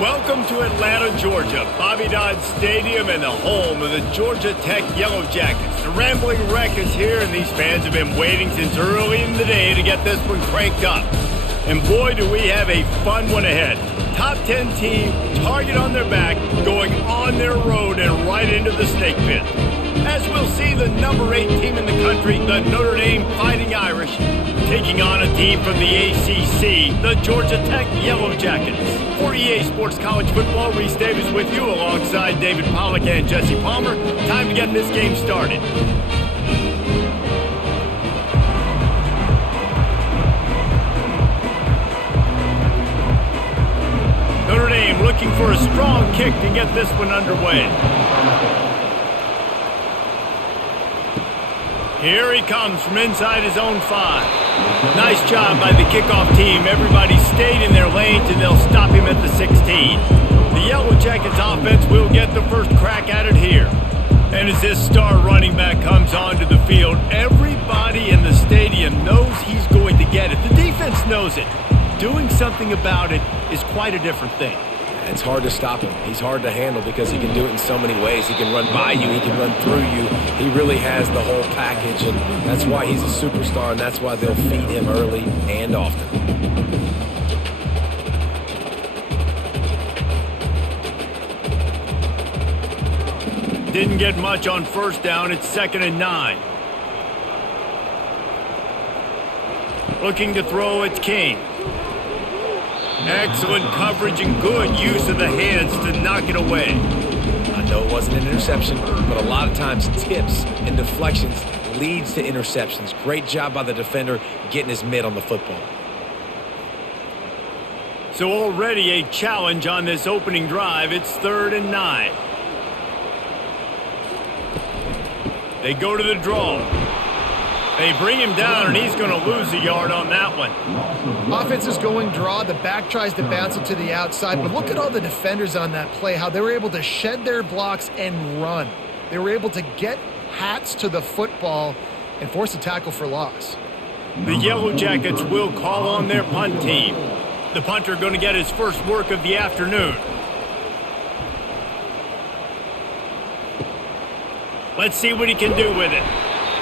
Welcome to Atlanta, Georgia, Bobby Dodd Stadium and the home of the Georgia Tech Yellow Jackets. The Rambling Wreck is here, and these fans have been waiting since early in the day to get this one cranked up. And boy, do we have a fun one ahead. Top 10 team, target on their back, going on their road and right into the snake pit. As we'll see the number 8 team in the country, the Notre Dame Fighting Irish, taking on a team from the ACC, the Georgia Tech Yellow Jackets. For EA Sports College Football, Reese Davis with you alongside David Pollack and Jesse Palmer. Time to get this game started. Notre Dame looking for a strong kick to get this one underway. Here he comes from inside his own 5. Nice job by the kickoff team. Everybody stayed in their lanes, and they'll stop him at the 16. The Yellow Jackets offense will get the first crack at it here. And as this star running back comes onto the field, everybody in the stadium knows he's going to get it. The defense knows it. Doing something about it is quite a different thing. It's hard to stop him. He's hard to handle because he can do it in so many ways. He can run by you. He can run through you. He really has the whole package, and that's why he's a superstar, and that's why they'll feed him early and often. Didn't get much on first down. It's 2nd and 9. Looking to throw, it's King. Excellent coverage and good use of the hands to knock it away. I know it wasn't an interception, but a lot of times tips and deflections leads to interceptions. Great job by the defender getting his mitt on the football. So already a challenge on this opening drive. It's 3rd and 9. They go to the draw. They bring him down, and he's going to lose a yard on that one. Offense is going draw. The back tries to bounce it to the outside. But look at all the defenders on that play, how they were able to shed their blocks and run. They were able to get hats to the football and force a tackle for loss. The Yellow Jackets will call on their punt team. The punter going to get his first work of the afternoon. Let's see what he can do with it.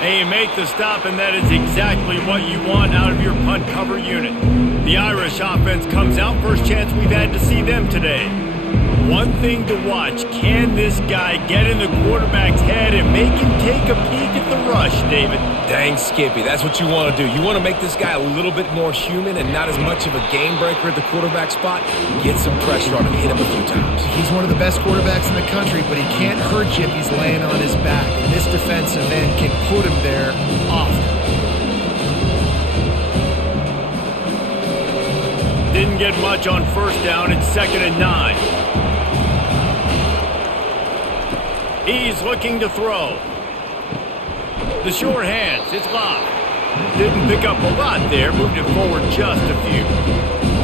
They make the stop, and that is exactly what you want out of your punt cover unit. The Irish offense comes out. First chance we've had to see them today. One thing to watch, can this guy get in the quarterback's head and make him take a peek at the rush, David? Dang, Skippy, that's what you want to do. You want to make this guy a little bit more human and not as much of a game breaker at the quarterback spot. Get some pressure on him, hit him a few times. He's one of the best quarterbacks in the country, but he can't hurt you if he's laying on his back. And this defensive end can put him there often. Didn't get much on first down. It's 2nd and 9. He's looking to throw. The short hands, it's locked. Didn't pick up a lot there, moved it forward just a few.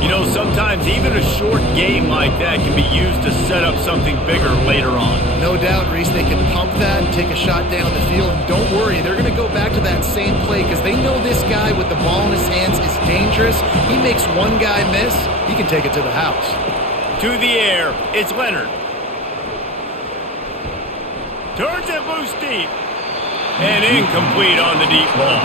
You know, sometimes even a short game like that can be used to set up something bigger later on. No doubt, Reese, they can pump that and take a shot down the field. And don't worry, they're going to go back to that same play because they know this guy with the ball in his hands is dangerous. He makes one guy miss, he can take it to the house. To the air, it's Leonard. Turns it loose deep. And incomplete on the deep ball.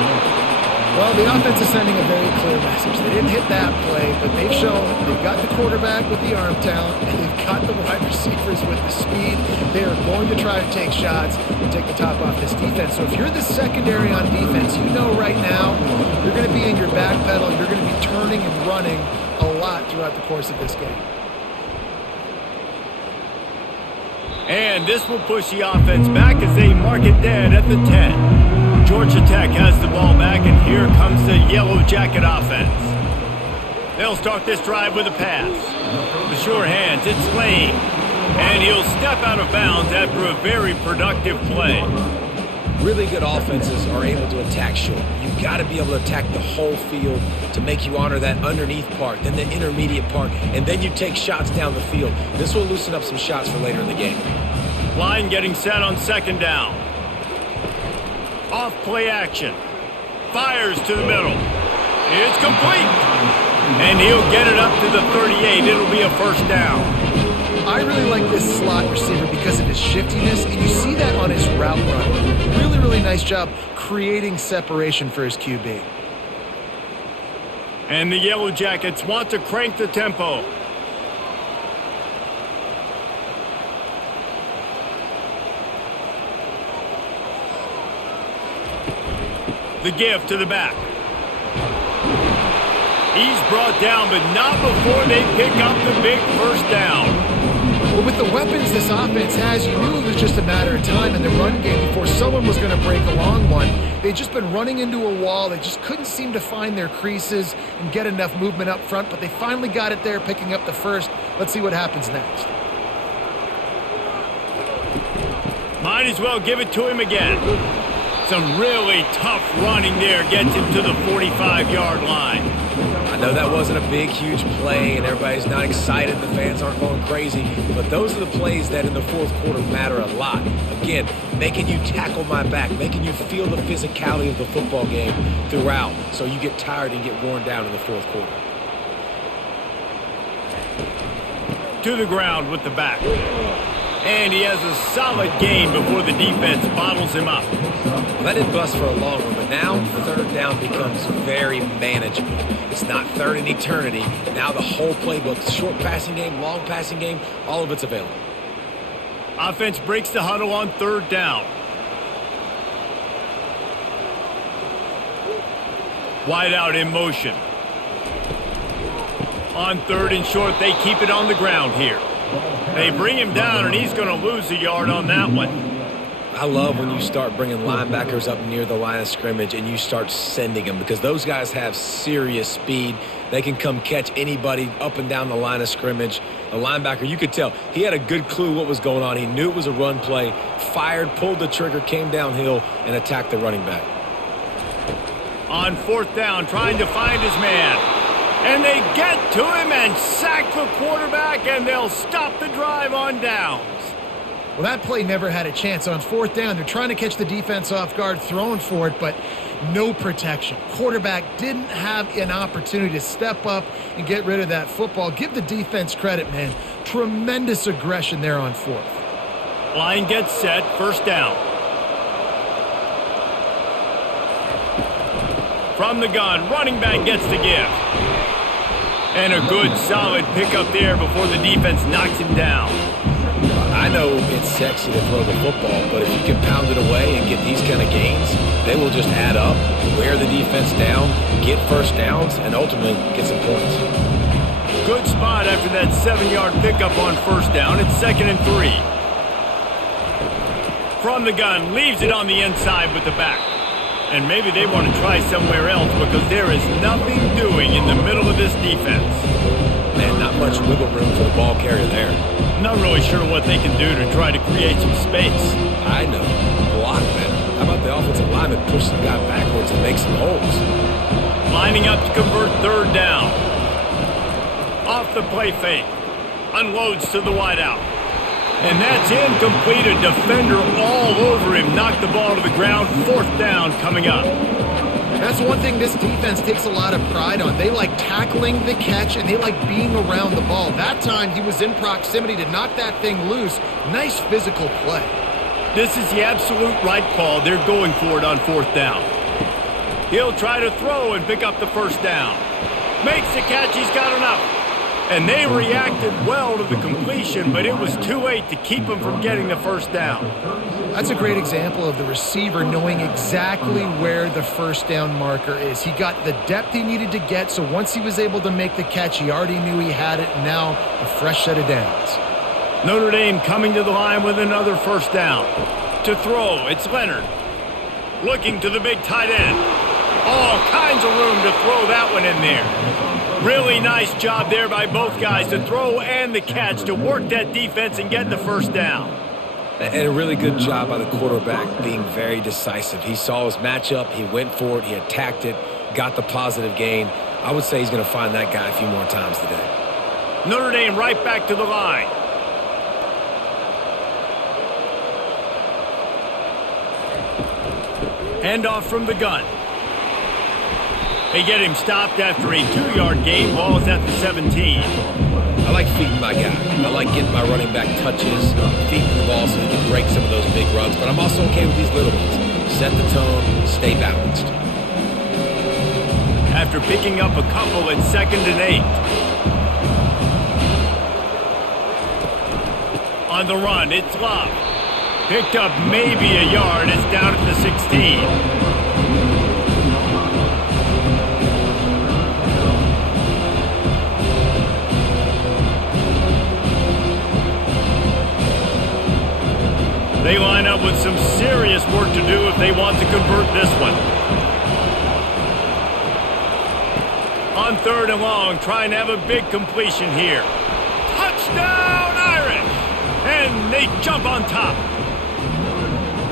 Well, the offense is sending a very clear message. They didn't hit that play, but they've shown they've got the quarterback with the arm talent, and they've got the wide receivers with the speed. They are going to try to take shots and take the top off this defense. So if you're the secondary on defense, you know right now you're going to be in your back pedal. You're going to be turning and running a lot throughout the course of this game. And this will push the offense back as they mark it dead at the 10. Georgia Tech has the ball back, and here comes the Yellow Jacket offense. They'll start this drive with a pass. The sure hands, it's Lane. And he'll step out of bounds after a very productive play. Really good offenses are able to attack short. You've got to be able to attack the whole field to make you honor that underneath part, then the intermediate part, and then you take shots down the field. This will loosen up some shots for later in the game. Line getting set on 2nd down. Off play action. Fires to the middle. It's complete. And he'll get it up to the 38. It'll be a first down. I really like this slot receiver because of his shiftiness, and you see that on his route run. Really, really nice job creating separation for his QB. And the Yellow Jackets want to crank the tempo. The give to the back. He's brought down, but not before they pick up the big first down. Well, with the weapons this offense has, you knew it was just a matter of time in the run game before someone was going to break a long one. They'd just been running into a wall. They just couldn't seem to find their creases and get enough movement up front, but they finally got it there, picking up the first. Let's see what happens next. Might as well give it to him again. Some really tough running there gets him to the 45-yard line. I know that wasn't a big, huge play, and everybody's not excited. The fans aren't going crazy. But those are the plays that in the fourth quarter matter a lot. Again, making you tackle my back, making you feel the physicality of the football game throughout so you get tired and get worn down in the fourth quarter. To the ground with the back. And he has a solid gain before the defense bottles him up. Well, that didn't bust for a long one, but now third down becomes very manageable. It's not third in eternity. Now the whole playbook, short passing game, long passing game, all of it's available. Offense breaks the huddle on third down. Wide out in motion. On third and short, they keep it on the ground here. They bring him down, and he's going to lose a yard on that one. I love when you start bringing linebackers up near the line of scrimmage and you start sending them because those guys have serious speed. They can come catch anybody up and down the line of scrimmage. The linebacker, you could tell, he had a good clue what was going on. He knew it was a run play, fired, pulled the trigger, came downhill, and attacked the running back. On fourth down, trying to find his man. And they get to him and sack the quarterback, and they'll stop the drive on downs. Well, that play never had a chance. On fourth down, they're trying to catch the defense off guard, throwing for it, but no protection. Quarterback didn't have an opportunity to step up and get rid of that football. Give the defense credit, man. Tremendous aggression there on fourth. Line gets set, first down. From the gun, running back gets the give. And a good, solid pickup there before the defense knocks him down. I know it's sexy to throw the football, but if you can pound it away and get these kind of gains, they will just add up, wear the defense down, get first downs, and ultimately get some points. Good spot after that 7-yard pickup on first down. It's 2nd and 3. From the gun, leaves it on the inside with the back. And maybe they want to try somewhere else because there is nothing doing in the middle of this defense. Man, not much wiggle room for the ball carrier there. Not really sure what they can do to try to create some space. I know. Block better. How about the offensive lineman push the guy backwards and make some holes? Lining up to convert third down. Off the play fake. Unloads to the wideout. And that's incomplete. A defender all over him. Knocked the ball to the ground. Fourth down coming up. That's one thing this defense takes a lot of pride on. They like tackling the catch, and they like being around the ball. That time, he was in proximity to knock that thing loose. Nice physical play. This is the absolute right call. They're going for it on fourth down. He'll try to throw and pick up the first down. Makes the catch. He's got enough. And they reacted well to the completion, but it was too late to keep him from getting the first down. That's a great example of the receiver knowing exactly where the first down marker is. He got the depth he needed to get, so once he was able to make the catch, he already knew he had it, and now a fresh set of downs. Notre Dame coming to the line with another first down. To throw, it's Leonard. Looking to the big tight end. All kinds of room to throw that one in there. Really nice job there by both guys to throw and the catch to work that defense and get the first down. And a really good job by the quarterback being very decisive. He saw his matchup, he went for it, he attacked it, got the positive gain. I would say he's going to find that guy a few more times today. Notre Dame right back to the line. Handoff from the gun. They get him stopped after a 2-yard gain. Ball is at the 17. I like feeding my guy. I like like getting my running back touches, feeding the ball so he can break some of those big runs, but I'm also okay with these little ones. Set the tone, stay balanced. After picking up a couple at 2nd and 8. On the run, it's Love. Picked up maybe a yard. It's down at the 16. They line up with some serious work to do if they want to convert this one. On 3rd and long, trying to have a big completion here. Touchdown, Irish! And they jump on top.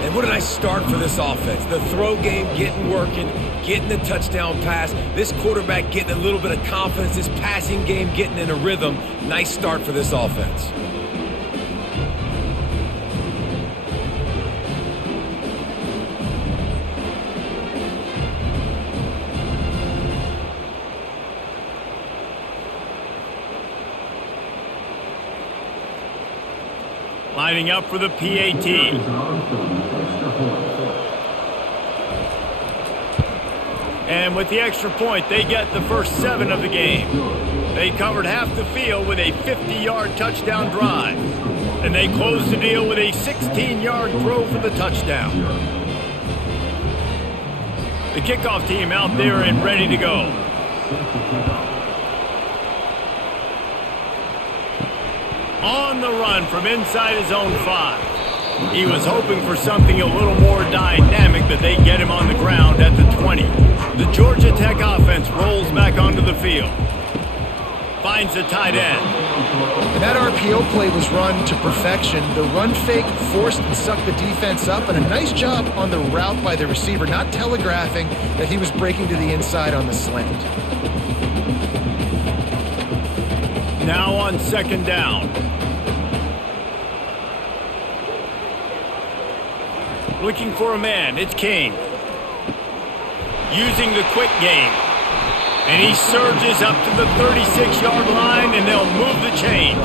And what a nice start for this offense. The throw game getting working, getting the touchdown pass. This quarterback getting a little bit of confidence. This passing game getting in a rhythm. Nice start for this offense. Lining up for the PAT. And with the extra point, they get the first 7 of the game. They covered half the field with a 50-yard touchdown drive. And they close the deal with a 16-yard throw for the touchdown. The kickoff team out there and ready to go. On the run from inside his own 5. He was hoping for something a little more dynamic, but they get him on the ground at the 20. The Georgia Tech offense rolls back onto the field. Finds a tight end. And that RPO play was run to perfection. The run fake forced and sucked the defense up, and a nice job on the route by the receiver, not telegraphing that he was breaking to the inside on the slant. Now on 2nd down. Looking for a man, it's King. Using the quick game. And he surges up to the 36-yard line, and they'll move the chain.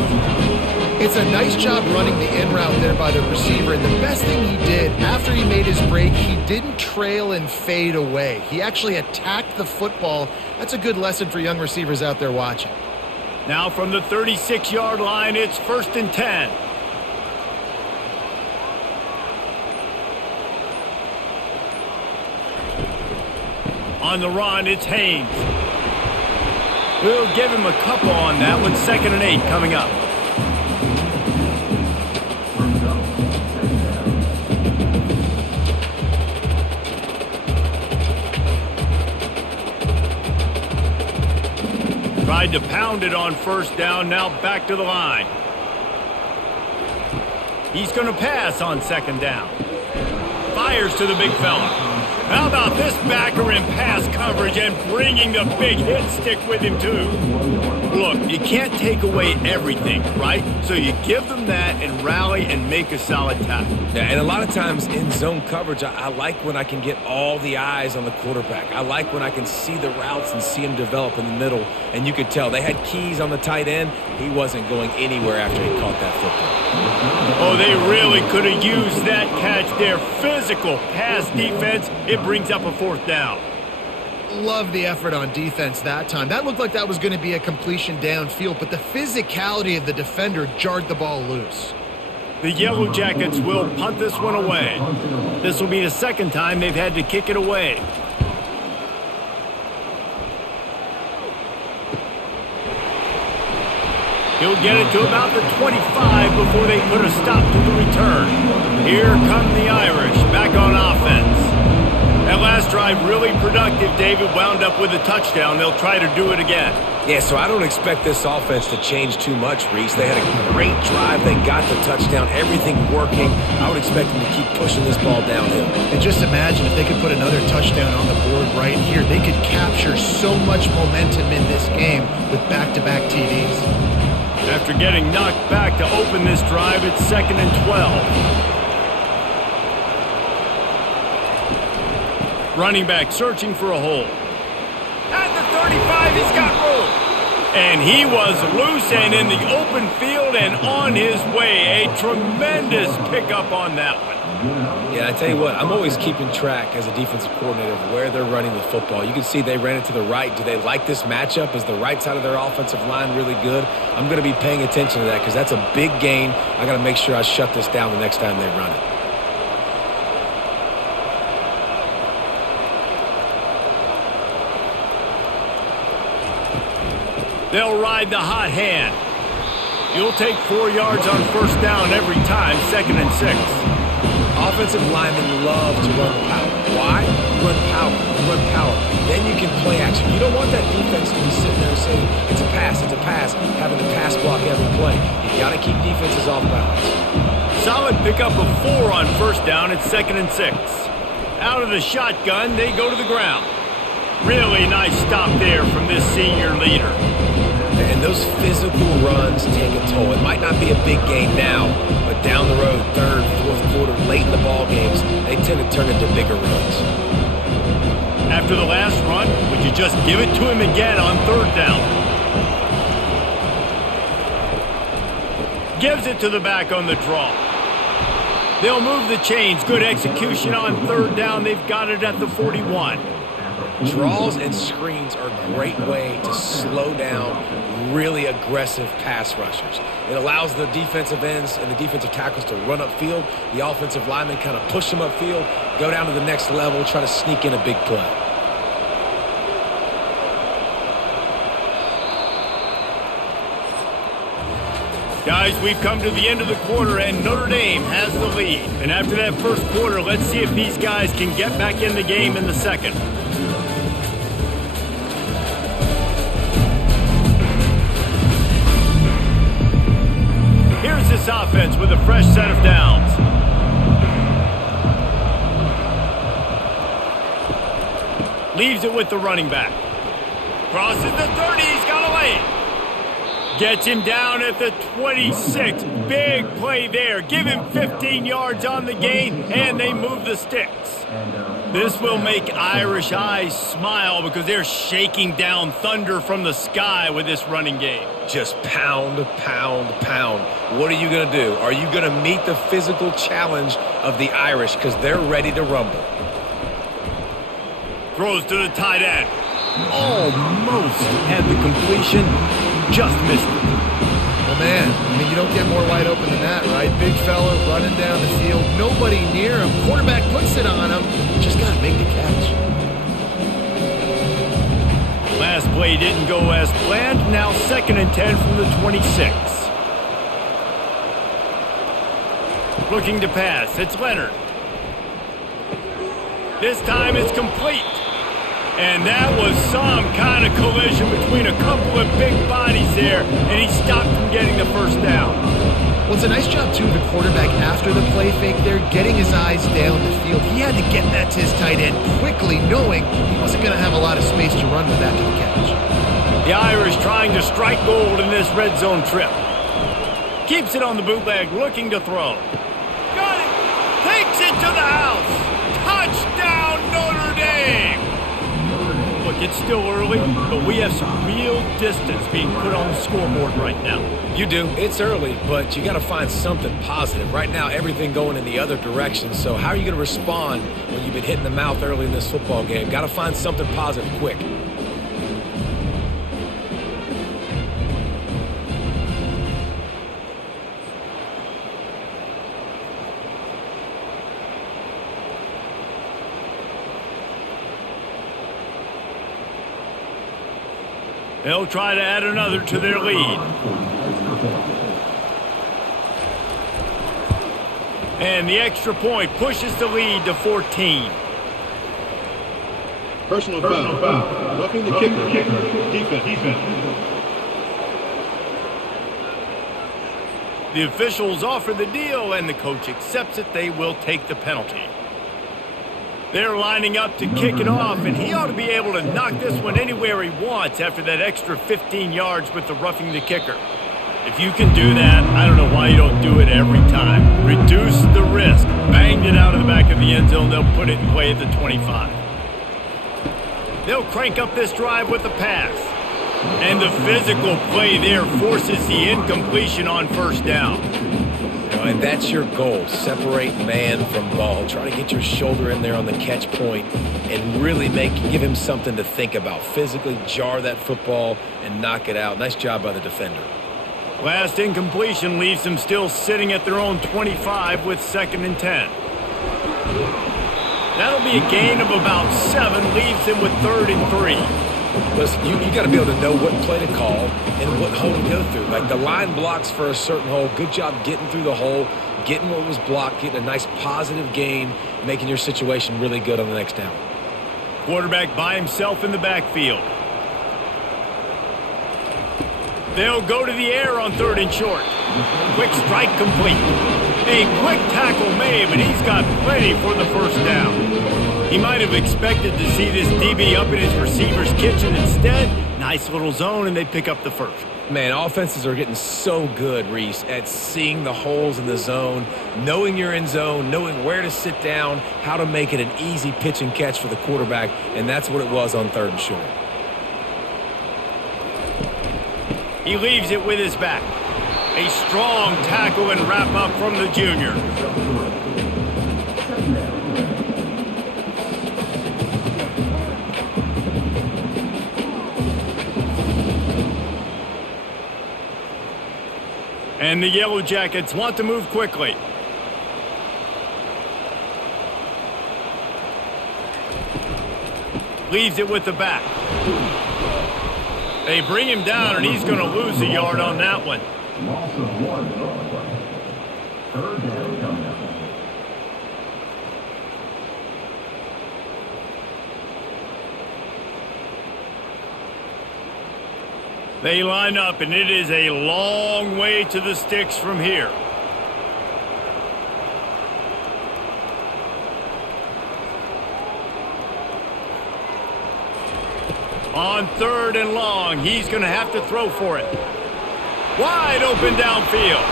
It's a nice job running the in route there by the receiver, and the best thing he did after he made his break, he didn't trail and fade away. He actually attacked the football. That's a good lesson for young receivers out there watching. Now from the 36-yard line, it's 1st and 10. On the run, it's Haynes. We'll give him a couple on that with 2nd and 8 coming up. Tried to pound it on 1st down, now back to the line. He's going to pass on 2nd down. Fires to the big fella. How about this backer in pass coverage and bringing the big hit stick with him too? Look, you can't take away everything, right? So you give them that and rally and make a solid tackle. Yeah, and a lot of times in zone coverage, I like when I can get all the eyes on the quarterback. I like when I can see the routes and see him develop in the middle. And you could tell they had keys on the tight end. He wasn't going anywhere after he caught that football. Oh, they really could have used that catch there. Physical pass defense. It brings up a 4th down. Love the effort on defense that time. That looked like that was going to be a completion downfield, but the physicality of the defender jarred the ball loose. The Yellow Jackets will punt this one away. This will be the 2nd time they've had to kick it away. He'll get it to about the 25 before they put a stop to the return. Here come the Irish back on offense. That last drive really productive. David wound up with a touchdown. They'll try to do it again. Yeah, so I don't expect this offense to change too much, Reese. They had a great drive. They got the touchdown. Everything working. I would expect them to keep pushing this ball downhill. And just imagine if they could put another touchdown on the board right here. They could capture so much momentum in this game with back-to-back TDs. After getting knocked back to open this drive, it's 2nd and 12. Running back searching for a hole. At the 35, he's got room. And he was loose and in the open field and on his way. A tremendous pickup on that one. Yeah, I tell you what, I'm always keeping track as a defensive coordinator of where they're running the football. You can see they ran it to the right. Do they like this matchup? Is the right side of their offensive line really good? I'm going to be paying attention to that because that's a big gain. I got to make sure I shut this down the next time they run it. They'll ride the hot hand. You'll take 4 yards on first down every time, 2nd and 6. Offensive linemen love to run the power. Why? Run power. Run power. Then you can play action. You don't want that defense to be sitting there saying, it's a pass, having to pass block every play. You got to keep defenses off balance. Solid pickup of 4 on first down at 2nd and 6. Out of the shotgun, they go to the ground. Really nice stop there from this senior leader. And those physical runs take a toll. It might not be a big game now, but down the road, 3rd, 4th quarter, late in the ball games, they tend to turn into bigger runs. After the last run, would you just give it to him again on 3rd down? Gives it to the back on the draw. They'll move the chains. Good execution on 3rd down. They've got it at the 41. Draws and screens are a great way to slow down really aggressive pass rushers. It allows the defensive ends and the defensive tackles to run upfield. The offensive linemen kind of push them upfield, go down to the next level, try to sneak in a big play. Guys, we've come to the end of the quarter, and Notre Dame has the lead. And after that first quarter, let's see if these guys can get back in the game in the second. Here's this offense with a fresh set of downs. Leaves it with the running back. Crosses the 30, he's got away. Gets him down at the 26. Big play there. Give him 15 yards on the gain, and they move the sticks. This will make Irish eyes smile because they're shaking down thunder from the sky with this running game. Just pound, pound, pound. What are you going to do? Are you going to meet the physical challenge of the Irish because they're ready to rumble? Throws to the tight end. Almost had the completion. Just missed it. Well, man, I mean, you don't get more wide open than that, right? Big fella running down the field. Nobody near him. Quarterback puts it on him. Just got to make the catch. Last play didn't go as planned. Now 2nd and 10 from the 26. Looking to pass. It's Leonard. This time it's complete. And that was some kind of collision between a couple of big bodies there, and he stopped from getting the first down. Well, it's a nice job, too, the quarterback after the play fake there, getting his eyes down the field. He had to get that to his tight end quickly, knowing he wasn't going to have a lot of space to run with after the catch. The Irish trying to strike gold in this red zone trip. Keeps it on the bootleg, looking to throw. Got it! Takes it to the house! Touchdown, Notre Dame! Look, it's still early, but we have some real distance being put on the scoreboard right now. You do. It's early, but you got to find something positive. Right now, everything going in the other direction. So how are you going to respond when you've been hit in the mouth early in this football game? Got to find something positive quick. They'll try to add another to their lead. And the extra point pushes the lead to 14. Personal foul. Roughing the kicker. Defense. The officials offer the deal, and the coach accepts it. They will take the penalty. They're lining up to kick it off, and he ought to be able to knock this one anywhere he wants after that extra 15 yards with the roughing the kicker. If you can do that, I don't know why you don't do it every time. Reduce the risk. Banged it out of the back of the end zone. They'll put it in play at the 25. They'll crank up this drive with the pass. And the physical play there forces the incompletion on first down. And that's your goal. Separate man from ball. Try to get your shoulder in there on the catch point and really give him something to think about. Physically jar that football and knock it out. Nice job by the defender. Last incompletion leaves them still sitting at their own 25 with 2nd and 10. That'll be a gain of about 7, leaves them with 3rd and 3. Listen, you got to be able to know what play to call and what hole to go through. Like the line blocks for a certain hole. Good job getting through the hole, getting what was blocked, getting a nice positive gain, making your situation really good on the next down. Quarterback by himself in the backfield. They'll go to the air on 3rd and short. Quick strike complete. A quick tackle made, but he's got plenty for the first down. He might have expected to see this DB up in his receiver's kitchen. Instead, nice little zone, and they pick up the first. Man, offenses are getting so good, Reese, at seeing the holes in the zone, knowing you're in zone, knowing where to sit down, how to make it an easy pitch and catch for the quarterback, and that's what it was on 3rd and short. He leaves it with his back. A strong tackle and wrap up from the junior. And the Yellow Jackets want to move quickly. Leaves it with the back. They bring him down, and he's going to lose a yard on that one. Loss of 1 play. 3rd down coming up. They line up, and it is a long way to the sticks from here. On 3rd and long, he's going to have to throw for it. Wide open downfield.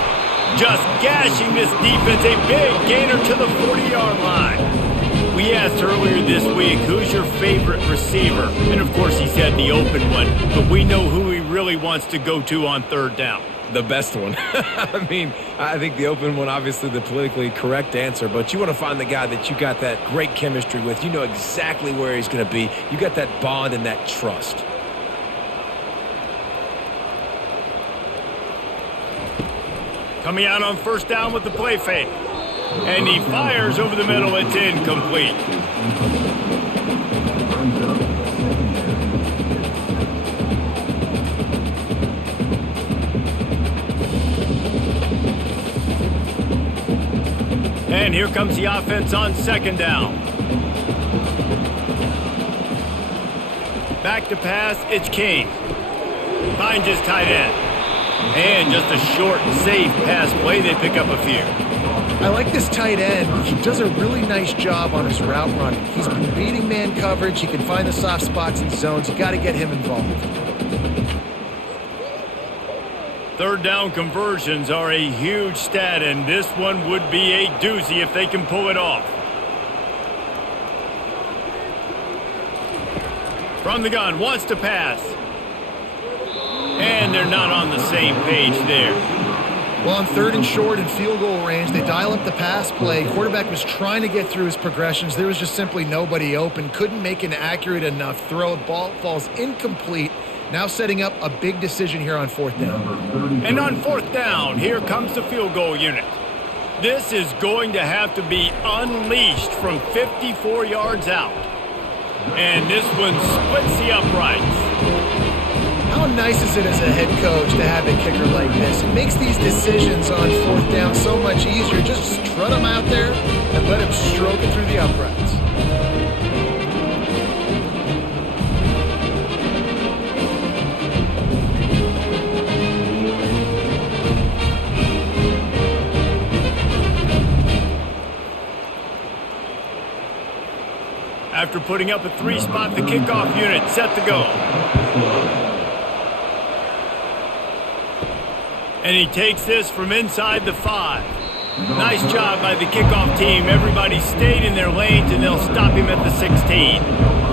Just gashing this defense, a big gainer to the 40-yard line. We asked earlier this week, who's your favorite receiver? And, of course, he said the open one. But we know who he really wants to go to on 3rd down. The best one. I mean, I think the open one, obviously the politically correct answer, but you want to find the guy that you got that great chemistry with. You know exactly where he's going to be. You got that bond and that trust. Coming out on 1st down with the play fake. And he fires over the middle. It's incomplete. And here comes the offense on 2nd down. Back to pass, it's King. Finds his tight end. And just a short, safe pass play. They pick up a few. I like this tight end. He does a really nice job on his route running. He's been beating man coverage. He can find the soft spots and zones. You got to get him involved. 3rd down conversions are a huge stat, and this one would be a doozy if they can pull it off. From the gun, wants to pass. And they're not on the same page there. Well, on 3rd and short and field goal range, they dial up the pass play. Quarterback was trying to get through his progressions. There was just simply nobody open. Couldn't make an accurate enough throw. Ball falls incomplete. Now setting up a big decision here on 4th down. And on 4th down, here comes the field goal unit. This is going to have to be unleashed from 54 yards out. And this one splits the uprights. How nice is it as a head coach to have a kicker like this? It makes these decisions on 4th down so much easier. Just strut him out there and let him stroke it through the uprights. After putting up a 3-spot, the kickoff unit set to go. And he takes this from inside the 5. Nice job by the kickoff team. Everybody stayed in their lanes, and they'll stop him at the 16.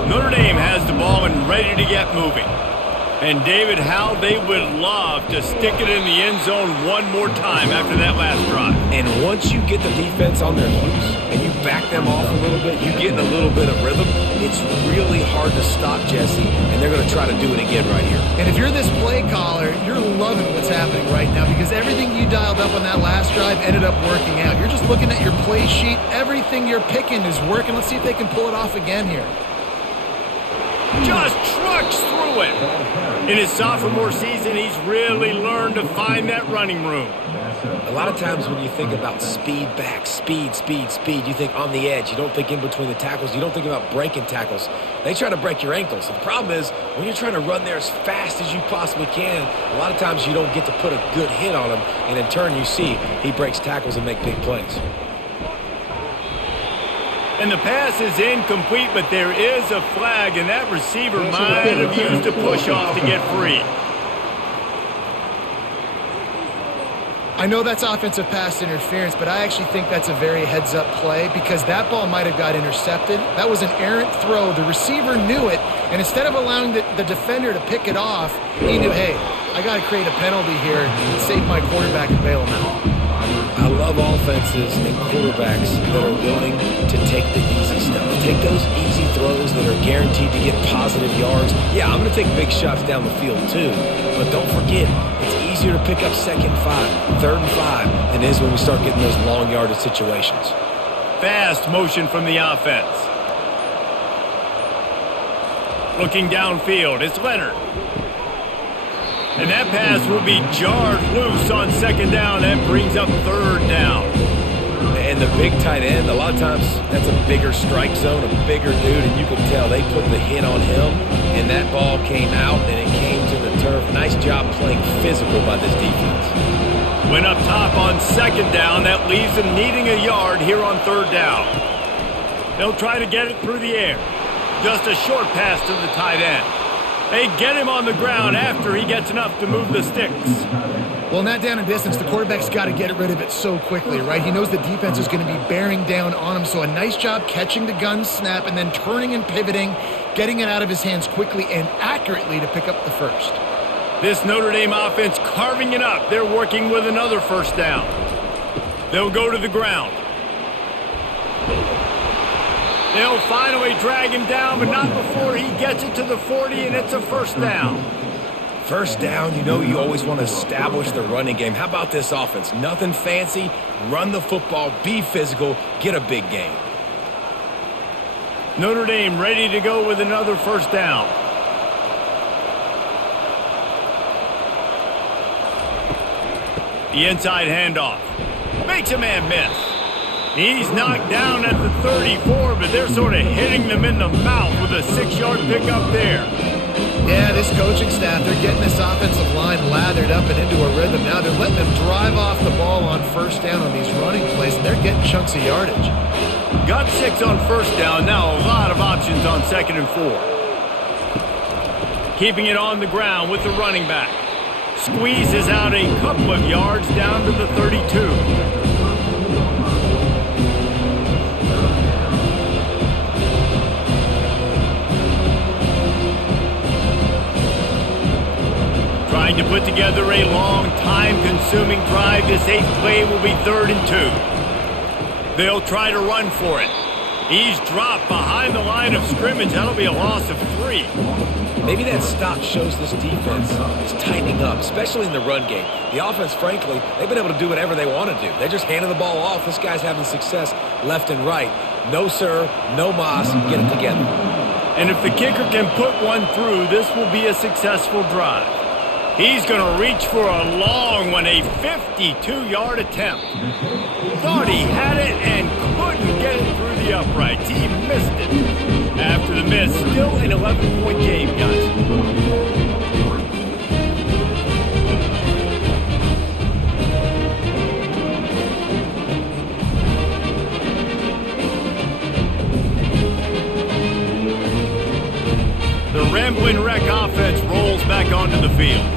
Notre Dame has the ball and ready to get moving. And David, how they would love to stick it in the end zone one more time after that last drive. And once you get the defense on their heels and you back them off a little bit, you get in a little bit of rhythm, it's really hard to stop Jesse, and they're going to try to do it again right here. And if you're this play caller, you're loving what's happening right now because everything you dialed up on that last drive ended up working out. You're just looking at your play sheet. Everything you're picking is working. Let's see if they can pull it off again here. Just trucks through it. In his sophomore season, he's really learned to find that running room. A lot of times when you think about speed back, speed, you think on the edge. You don't think in between the tackles. You don't think about breaking tackles. They try to break your ankles. The problem is when you're trying to run there as fast as you possibly can, a lot of times you don't get to put a good hit on him, and in turn you see he breaks tackles and make big plays. And the pass is incomplete, but there is a flag, and that receiver might have used a push-off to get free. I know that's offensive pass interference, but I actually think that's a very heads-up play because that ball might have got intercepted. That was an errant throw. The receiver knew it, and instead of allowing the defender to pick it off, he knew, hey, I got to create a penalty here and save my quarterback and bail him out. I love offenses and quarterbacks that are willing to take the easy stuff. Take those easy throws that are guaranteed to get positive yards. Yeah, I'm going to take big shots down the field too, but don't forget, it's easier to pick up 2nd and 5, 3rd and 5 than it is when we start getting those long yardage situations. Fast motion from the offense. Looking downfield, it's Leonard. And that pass will be jarred loose on 2nd down. That brings up 3rd down. And the big tight end, a lot of times that's a bigger strike zone, a bigger dude, and you can tell they put the hit on him, and that ball came out, and it came to the turf. Nice job playing physical by this defense. Went up top on 2nd down. That leaves them needing a yard here on 3rd down. They'll try to get it through the air. Just a short pass to the tight end. They get him on the ground after he gets enough to move the sticks. Well, in that down and distance, the quarterback's got to get rid of it so quickly, right? He knows the defense is going to be bearing down on him, so a nice job catching the gun snap and then turning and pivoting, getting it out of his hands quickly and accurately to pick up the first. This Notre Dame offense carving it up. They're working with another 1st down. They'll go to the ground. They'll finally drag him down, but not before he gets it to the 40, and it's a 1st down. 1st down, you know you always want to establish the running game. How about this offense? Nothing fancy. Run the football, be physical, get a big gain. Notre Dame ready to go with another 1st down. The inside handoff. Makes a man miss. He's knocked down at the 34, but they're sort of hitting them in the mouth with a 6-yard pickup there. Yeah, this coaching staff, they're getting this offensive line lathered up and into a rhythm. Now they're letting them drive off the ball on 1st down on these running plays, and they're getting chunks of yardage. Got 6 on 1st down, now a lot of options on 2nd and 4. Keeping it on the ground with the running back. Squeezes out a couple of yards down to the 32. Trying to put together a long, time-consuming drive. This 8th play will be 3rd and 2. They'll try to run for it. He's dropped behind the line of scrimmage. That'll be a loss of 3. Maybe that stop shows this defense is tightening up, especially in the run game. The offense, frankly, they've been able to do whatever they want to do. They just handed the ball off. This guy's having success left and right. No, sir, no mas, get it together. And if the kicker can put one through, this will be a successful drive. He's going to reach for a long one, a 52-yard attempt. Thought he had it and couldn't get it through the uprights. He missed it. After the miss, still an 11-point game, guys. The Rambling Wreck offense rolls back onto the field.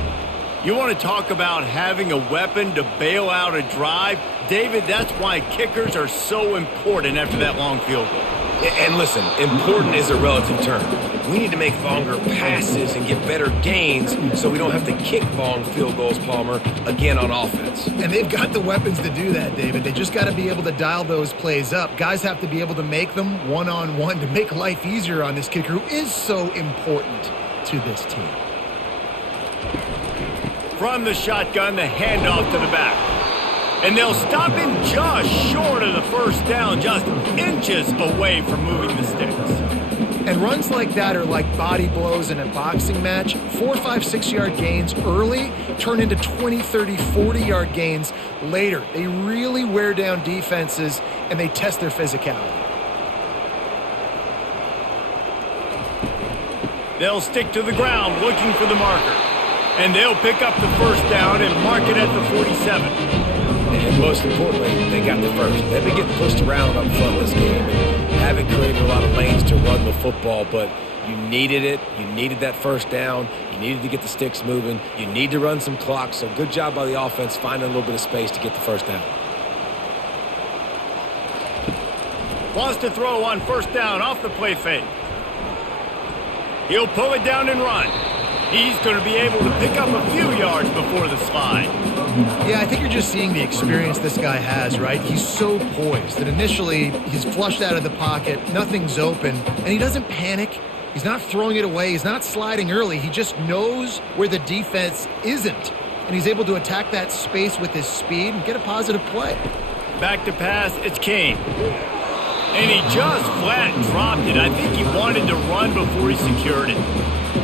You want to talk about having a weapon to bail out a drive? David, that's why kickers are so important after that long field goal. And listen, important is a relative term. We need to make longer passes and get better gains so we don't have to kick long field goals, Palmer, again on offense. And they've got the weapons to do that, David. They just got to be able to dial those plays up. Guys have to be able to make them one-on-one to make life easier on this kicker who is so important to this team. From the shotgun, the handoff to the back. And they'll stop him just short of the first down, just inches away from moving the sticks. And runs like that are like body blows in a boxing match. 4, 5, 6-yard gains early turn into 20, 30, 40-yard gains later. They really wear down defenses, and they test their physicality. They'll stick to the ground looking for the marker. And they'll pick up the first down and mark it at the 47. And most importantly, they got the first. They've been getting pushed around up front this game and haven't created a lot of lanes to run the football, but you needed it. You needed that first down. You needed to get the sticks moving. You need to run some clock, so good job by the offense finding a little bit of space to get the first down. Wants to throw on first down off the play fake. He'll pull it down and run. He's going to be able to pick up a few yards before the slide. Yeah, I think you're just seeing the experience this guy has, right? He's so poised that initially he's flushed out of the pocket, nothing's open, and he doesn't panic. He's not throwing it away. He's not sliding early. He just knows where the defense isn't, and he's able to attack that space with his speed and get a positive play. Back to pass, it's Kane. And he just flat dropped it. I think he wanted to run before he secured it.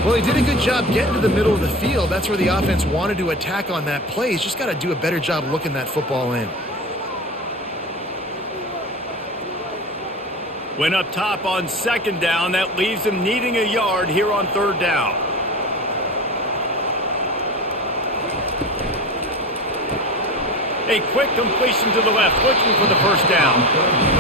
Well, he did a good job getting to the middle of the field. That's where the offense wanted to attack on that play. He's just got to do a better job looking that football in. When up top on second down, that leaves him needing a yard here on third down. A quick completion to the left, looking for the first down.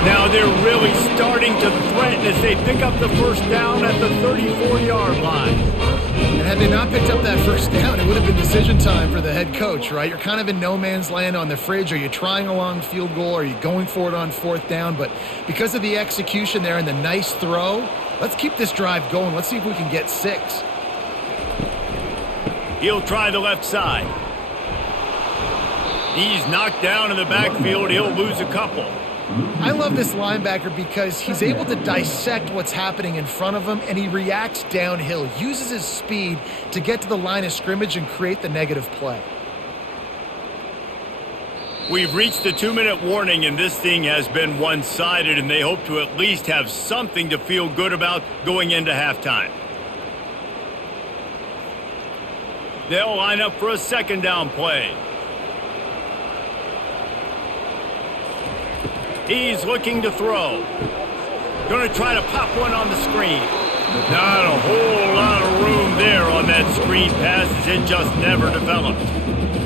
Now they're really starting to threaten as they pick up the first down at the 34-yard line. And had they not picked up that first down, it would have been decision time for the head coach, right? You're kind of in no man's land on the fridge. Are you trying a long field goal? Are you going for it on fourth down? But because of the execution there and the nice throw, let's keep this drive going. Let's see if we can get 6. He'll try the left side. He's knocked down in the backfield. He'll lose a couple. I love this linebacker because he's able to dissect what's happening in front of him, and he reacts downhill, uses his speed to get to the line of scrimmage and create the negative play. We've reached the 2-minute warning, and this thing has been one-sided, and they hope to at least have something to feel good about going into halftime. They'll line up for a second down play. He's looking to throw. Going to try to pop one on the screen. Not a whole lot of room there on that screen pass as it just never developed.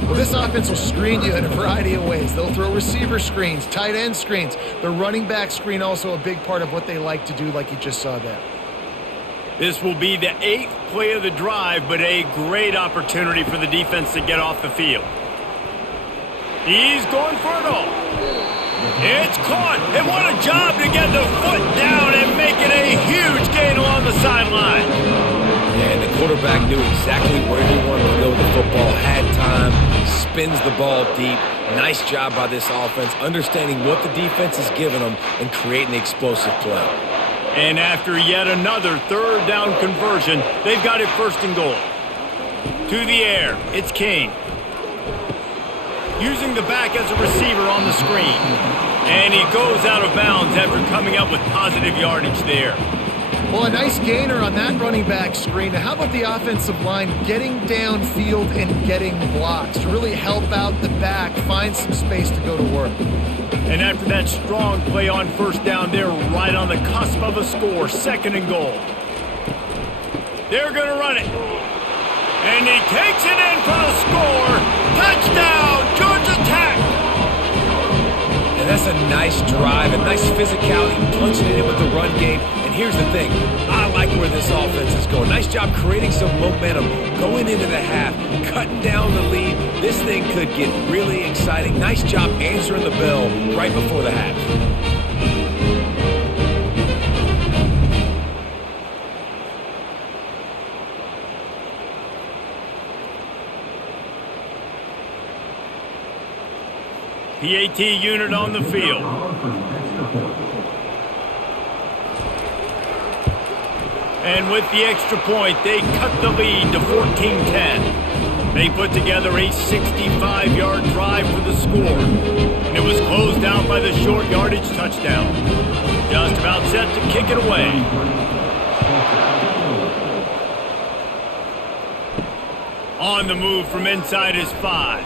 Well, this offense will screen you in a variety of ways. They'll throw receiver screens, tight end screens. The running back screen also a big part of what they like to do, like you just saw there. This will be the 8th play of the drive, but a great opportunity for the defense to get off the field. He's going for it all. It's caught, and what a job to get the foot down and make it a huge gain along the sideline. And the quarterback knew exactly where he wanted to go with the football, had time, spins the ball deep. Nice job by this offense, understanding what the defense is giving them and creating the explosive play. And after yet another third down conversion, they've got it first and goal. To the air, it's King. Using the back as a receiver on the screen. And he goes out of bounds after coming up with positive yardage there. Well, a nice gainer on that running back screen. Now, how about the offensive line getting downfield and getting blocks to really help out the back, find some space to go to work? And after that strong play on first down, they're right on the cusp of a score, second and goal. They're going to run it. And he takes it in for the score. Touchdown, Georgia Tech. And that's a nice drive, a nice physicality, punching it in with the run game. And here's the thing, I like where this offense is going. Nice job creating some momentum, going into the half, cutting down the lead. This thing could get really exciting. Nice job answering the bell right before the half. PAT unit on the field. And with the extra point, they cut the lead to 14-10. They put together a 65-yard drive for the score. And it was closed out by the short yardage touchdown. Just about set to kick it away. On the move from inside his 5.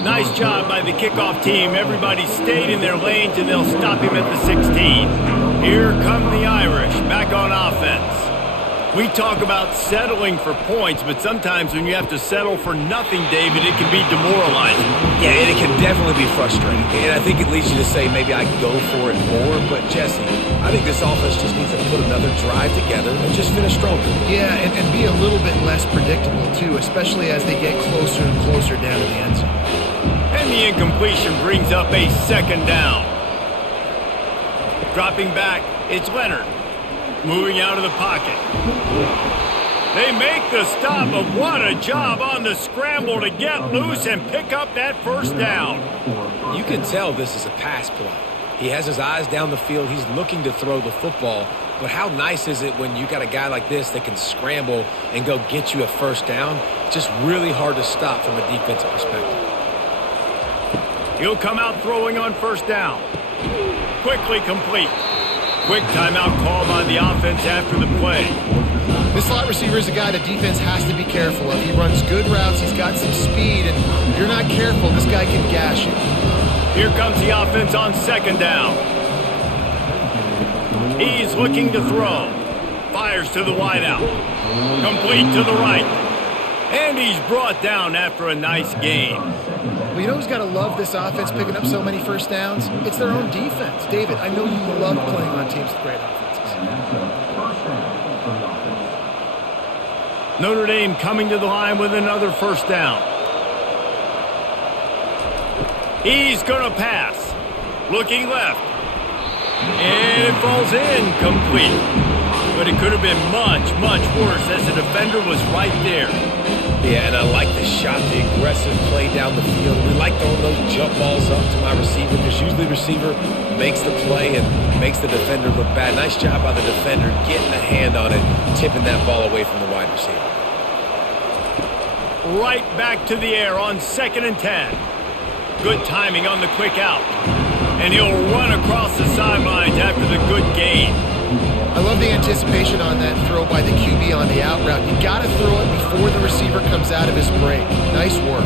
Nice job by the kickoff team. Everybody stayed in their lanes, and they'll stop him at the 16. Here come the Irish back on offense. We talk about settling for points, but sometimes when you have to settle for nothing, David, it can be demoralizing. Yeah, and it can definitely be frustrating. And I think it leads you to say maybe I can go for it more. But, Jesse, I think this offense just needs to put another drive together and just finish stronger. Yeah, and be a little bit less predictable, too, especially as they get closer and closer down to the end zone. And the incompletion brings up a second down. Dropping back, it's Leonard. Moving out of the pocket. They make the stop, but what a job on the scramble to get loose and pick up that first down. You can tell this is a pass play. He has his eyes down the field. He's looking to throw the football. But how nice is it when you got a guy like this that can scramble and go get you a first down? It's just really hard to stop from a defensive perspective. He'll come out throwing on first down. Quickly complete. Quick timeout call by the offense after the play. This slot receiver is a guy the defense has to be careful of. He runs good routes. He's got some speed, and if you're not careful, this guy can gash you. Here comes the offense on second down. He's looking to throw. Fires to the wideout. Complete to the right. And he's brought down after a nice gain. Well, you know who's got to love this offense picking up so many first downs? It's their own defense. David, I know you love playing on teams with great offenses. Notre Dame coming to the line with another first down. He's going to pass. Looking left. And it falls in complete. But it could have been much, much worse as the defender was right there. Yeah, and I like the shot, the aggressive play down the field. We like throwing those jump balls up to my receiver because usually the receiver makes the play and makes the defender look bad. Nice job by the defender getting a hand on it, tipping that ball away from the wide receiver. Right back to the air on 2nd and 10. Good timing on the quick out. And he'll run across the sidelines after the good gain. I love the anticipation on that throw by the QB on the out route. You got to throw it before the receiver comes out of his break. Nice work.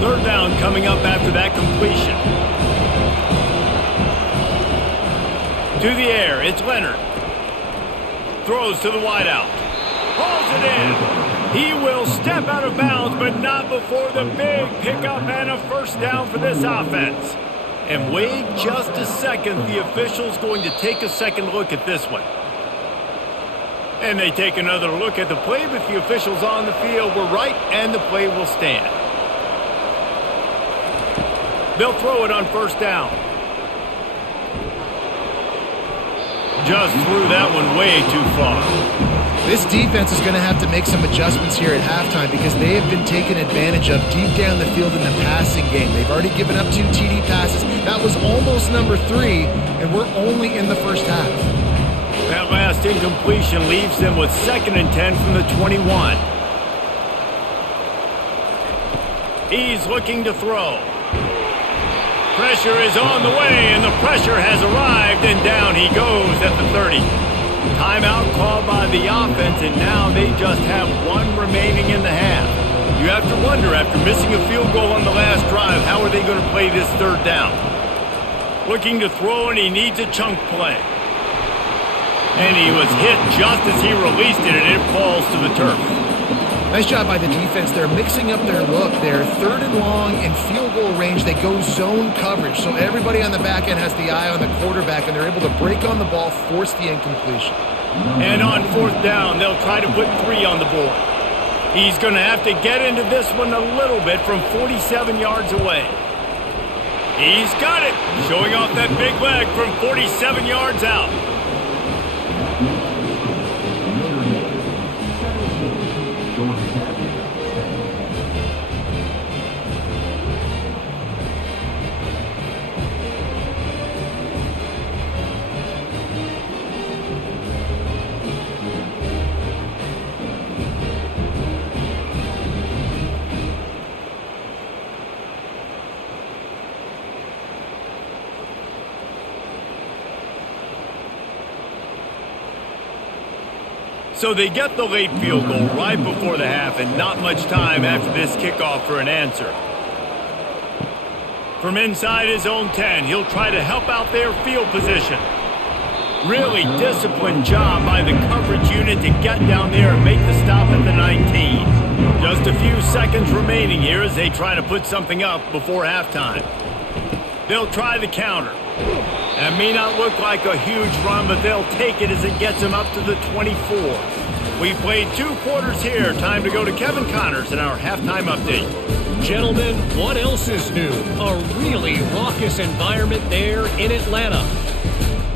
Third down coming up after that completion. To the air, it's Leonard. Throws to the wideout. Hauls it in. He will step out of bounds, but not before the big pickup and a first down for this offense. And wait just a second, the official's going to take a second look at this one. And they take another look at the play, but the officials on the field were right, and the play will stand. They'll throw it on first down. Just threw that one way too far. This defense is going to have to make some adjustments here at halftime because they have been taken advantage of deep down the field in the passing game. They've already given up 2 TD passes. That was almost number 3, and we're only in the first half. That last incompletion leaves them with 2nd and 10 from the 21. He's looking to throw. Pressure is on the way, and the pressure has arrived, and down he goes at the 30. Timeout called by the offense, and now they just have 1 remaining in the half. You have to wonder, after missing a field goal on the last drive, how are they going to play this third down? Looking to throw, and he needs a chunk play. And he was hit just as he released it, and it falls to the turf. Nice job by the defense. They're mixing up their look. They're 3rd and long in field goal range. They go zone coverage. So everybody on the back end has the eye on the quarterback, and they're able to break on the ball, force the incompletion. And on 4th down, they'll try to put 3 on the board. He's going to have to get into this one a little bit from 47 yards away. He's got it, showing off that big leg from 47 yards out. So they get the late field goal right before the half and not much time after this kickoff for an answer. From inside his own 10, he'll try to help out their field position. Really disciplined job by the coverage unit to get down there and make the stop at the 19. Just a few seconds remaining here as they try to put something up before halftime. They'll try the counter. That may not look like a huge run, but they'll take it as it gets them up to the 24. We've played 2 quarters here. Time to go to Kevin Connors in our halftime update. Gentlemen, what else is new? A really raucous environment there in Atlanta.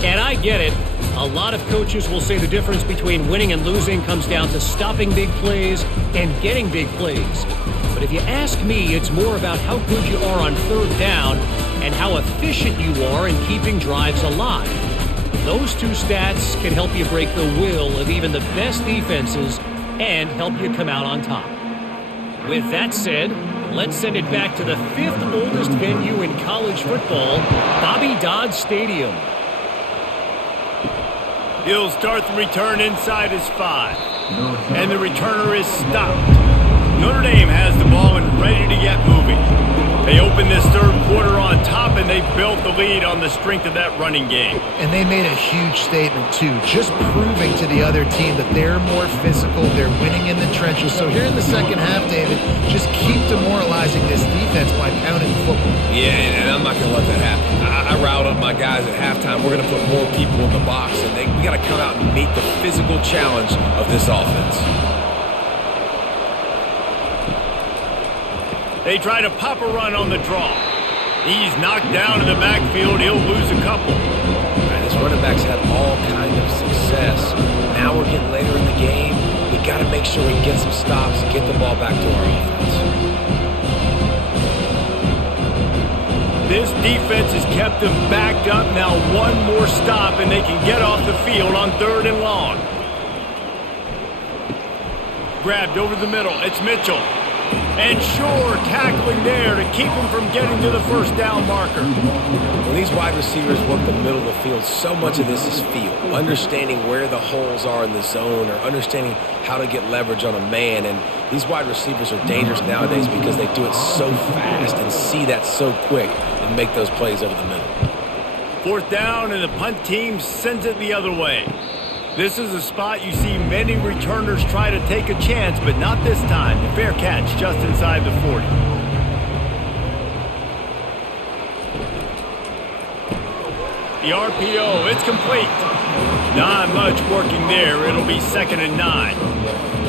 And I get it. A lot of coaches will say the difference between winning and losing comes down to stopping big plays and getting big plays. But if you ask me, it's more about how good you are on third down and how efficient you are in keeping drives alive. Those 2 stats can help you break the will of even the best defenses and help you come out on top. With that said, let's send it back to the 5th oldest venue in college football, Bobby Dodd Stadium. He'll start the return inside his 5. And the returner is stopped. Notre Dame has the ball and ready to get moving. They open this third quarter on top, and they built the lead on the strength of that running game. And they made a huge statement, too, just proving to the other team that they're more physical, they're winning in the trenches. So here in the second half, David, just keep demoralizing this defense by pounding the football. Yeah, and I'm not going to let that happen. I riled up my guys at halftime. We're going to put more people in the box, and we got to come out and meet the physical challenge of this offense. They try to pop a run on the draw. He's knocked down in the backfield. He'll lose a couple. Right, this running back's had all kind of success. Now we're getting later in the game. We got to make sure we get some stops and get the ball back to our offense. This defense has kept them backed up. Now one more stop, and they can get off the field on 3rd and long. Grabbed over the middle. It's Mitchell. And sure, tackling there to keep him from getting to the first down marker. When these wide receivers work the middle of the field, so much of this is feel. Understanding where the holes are in the zone or understanding how to get leverage on a man. And these wide receivers are dangerous nowadays because they do it so fast and see that so quick and make those plays over the middle. 4th down, and the punt team sends it the other way. This is a spot you see many returners try to take a chance, but not this time. The fair catch just inside the 40. The RPO, it's complete. Not much working there. It'll be 2nd and 9.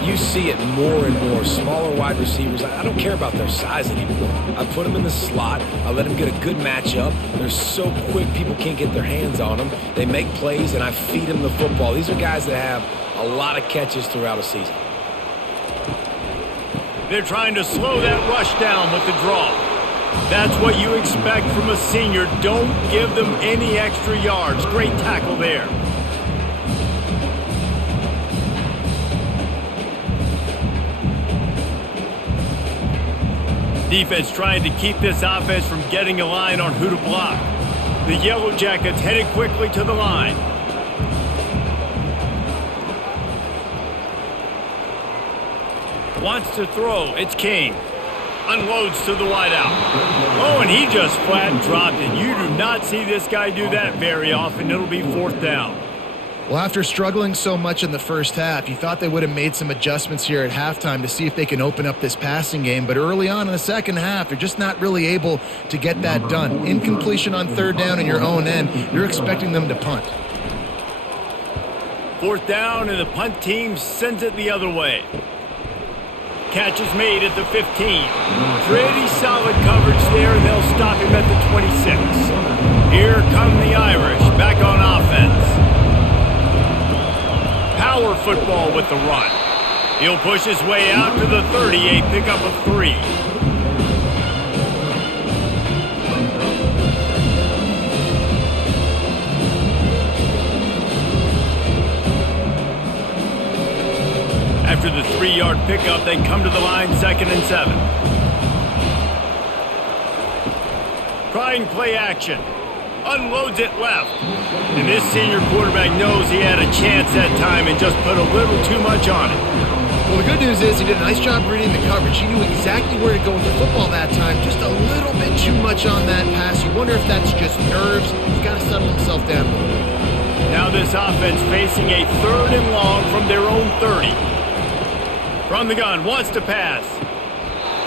You see it more and more. Smaller wide receivers, I don't care about their size anymore. I put them in the slot. I let them get a good matchup. They're so quick, people can't get their hands on them. They make plays, and I feed them the football. These are guys that have a lot of catches throughout a season. They're trying to slow that rush down with the draw. That's what you expect from a senior. Don't give them any extra yards. Great tackle there. Defense trying to keep this offense from getting a line on who to block. The Yellow Jackets headed quickly to the line. Wants to throw. It's King. Unloads to the wideout. Oh, and he just flat dropped it. You do not see this guy do that very often. It'll be 4th down. Well, after struggling so much in the first half, you thought they would have made some adjustments here at halftime to see if they can open up this passing game. But early on in the second half, they're just not really able to get that done. Incompletion on 3rd down in your own end, you're expecting them to punt. 4th down, and the punt team sends it the other way. Catch is made at the 15. Pretty solid coverage there, and they'll stop him at the 26. Here come the Irish back on offense. Power football with the run. He'll push his way out to the 30, a pickup of 3. After the 3-yard pickup, they come to the line 2nd and 7. Trying play action. unloads it left. And this senior quarterback knows he had a chance that time and just put a little too much on it. Well, the good news is he did a nice job reading the coverage. He knew exactly where to go with the football that time. Just a little bit too much on that pass. You wonder if that's just nerves. He's got to settle himself down a little bit. Now this offense facing a 3rd and long from their own 30. From the gun, wants to pass.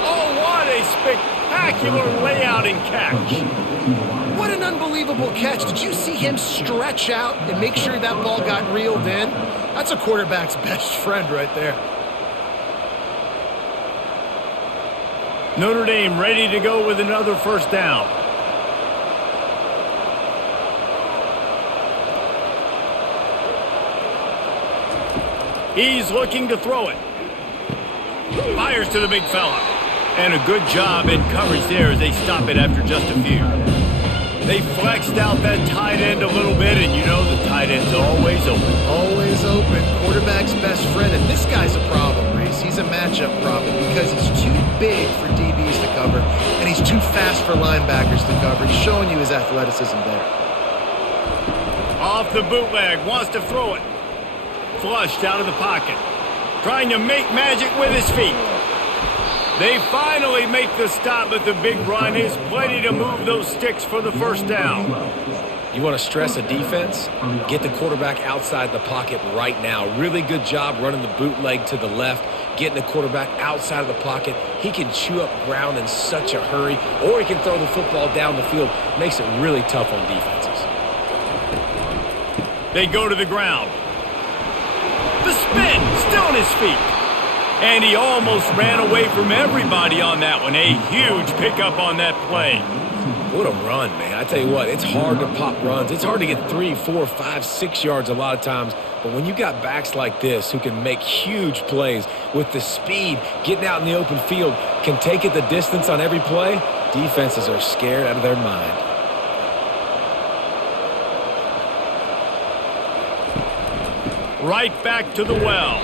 Oh, what a spectacular layout and catch. What an unbelievable catch. Did you see him stretch out and make sure that ball got reeled in? That's a quarterback's best friend right there. Notre Dame ready to go with another first down. He's looking to throw it. Fires to the big fella. And a good job in coverage there as they stop it after just a few. They flexed out that tight end a little bit, and you know the tight end's always open. Always open. Quarterback's best friend. And this guy's a problem, Reese. He's a matchup problem because he's too big for DBs to cover, and he's too fast for linebackers to cover. He's showing you his athleticism there. Off the bootleg, wants to throw it. Flushed out of the pocket. Trying to make magic with his feet. They finally make the stop, but the big run is plenty to move those sticks for the first down. You want to stress a defense? Get the quarterback outside the pocket right now. Really good job running the bootleg to the left, getting the quarterback outside of the pocket. He can chew up ground in such a hurry, or he can throw the football down the field. Makes it really tough on defenses. They go to the ground. The spin, still on his feet. And he almost ran away from everybody on that one. A huge pickup on that play. What a run, man. I tell you what, it's hard to pop runs. It's hard to get 3, 4, 5, 6 yards a lot of times. But when you got backs like this who can make huge plays with the speed, getting out in the open field, can take it the distance on every play, defenses are scared out of their mind. Right back to the well.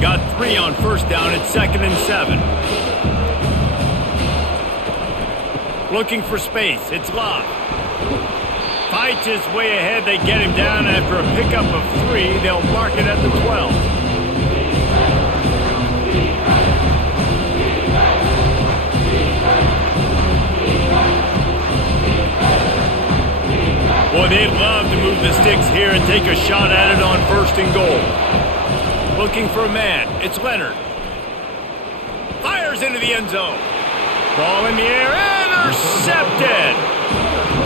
Got 3 on first down at 2nd and 7. Looking for space. It's locked. Fights his way ahead. They get him down after a pickup of 3. They'll mark it at the 12. Boy, they'd love to move the sticks here and take a shot at it on 1st and goal. Looking for a man. It's Leonard. Fires into the end zone. Ball in the air. Intercepted.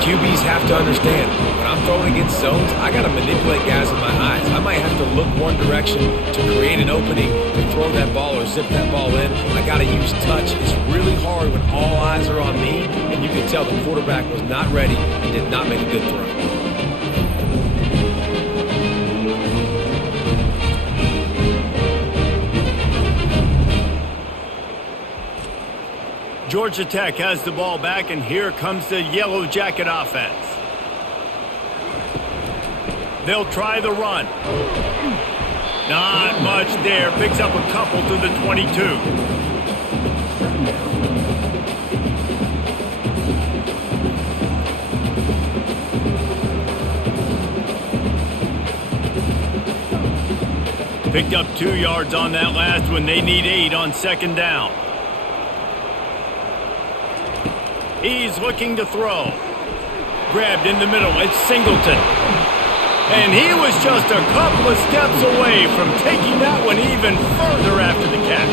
QBs have to understand, when I'm throwing against zones, I got to manipulate guys with my eyes. I might have to look one direction to create an opening to throw that ball or zip that ball in. I got to use touch. It's really hard when all eyes are on me, and you can tell the quarterback was not ready and did not make a good throw. Georgia Tech has the ball back, and here comes the Yellow Jacket offense. They'll try the run. Not much there. Picks up a couple to the 22. Picked up 2 yards on that last one. They need 8 on 2nd down. He's looking to throw. Grabbed in the middle. It's Singleton. And he was just a couple of steps away from taking that one even further after the catch.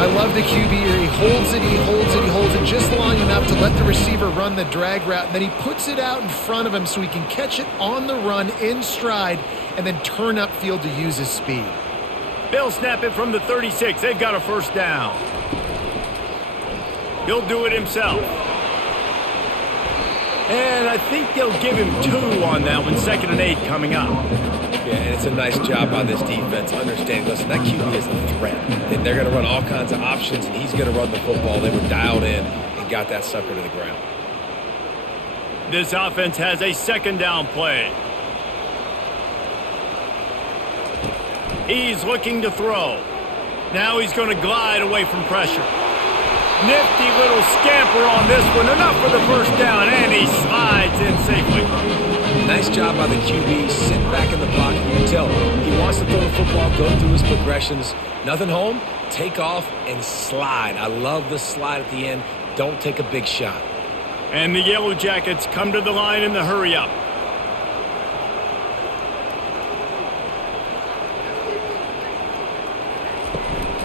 I love the QB here. He holds it, he holds it, he holds it just long enough to let the receiver run the drag route. And then he puts it out in front of him so he can catch it on the run in stride and then turn upfield to use his speed. They'll snap it from the 36. They've got a first down. He'll do it himself. And I think they'll give him 2 on that one. 2nd and 8 coming up. Yeah, and it's a nice job by this defense. Understand, listen, that QB is a threat. And they're going to run all kinds of options, and he's going to run the football. They were dialed in and got that sucker to the ground. This offense has a second down play. He's looking to throw. Now he's going to glide away from pressure. Nifty little scamper on this one. Enough for the first down, and he slides in safely. Nice job by the QB, sitting back in the pocket. You can tell he wants to throw the football, go through his progressions. Nothing home, take off, and slide. I love the slide at the end. Don't take a big shot. And the Yellow Jackets come to the line in the hurry-up.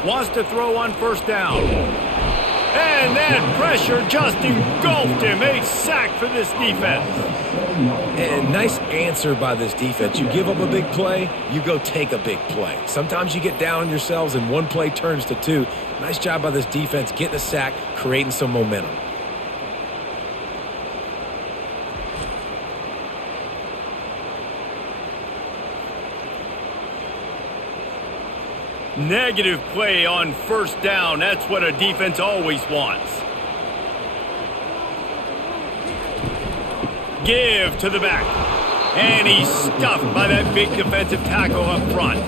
Wants to throw on first down. And that pressure just engulfed him. A sack for this defense. And nice answer by this defense. You give up a big play, you go take a big play. Sometimes you get down on yourselves and one play turns to two. Nice job by this defense getting a sack, creating some momentum. Negative play on first down. That's what a defense always wants. Give to the back. And he's stuffed by that big defensive tackle up front.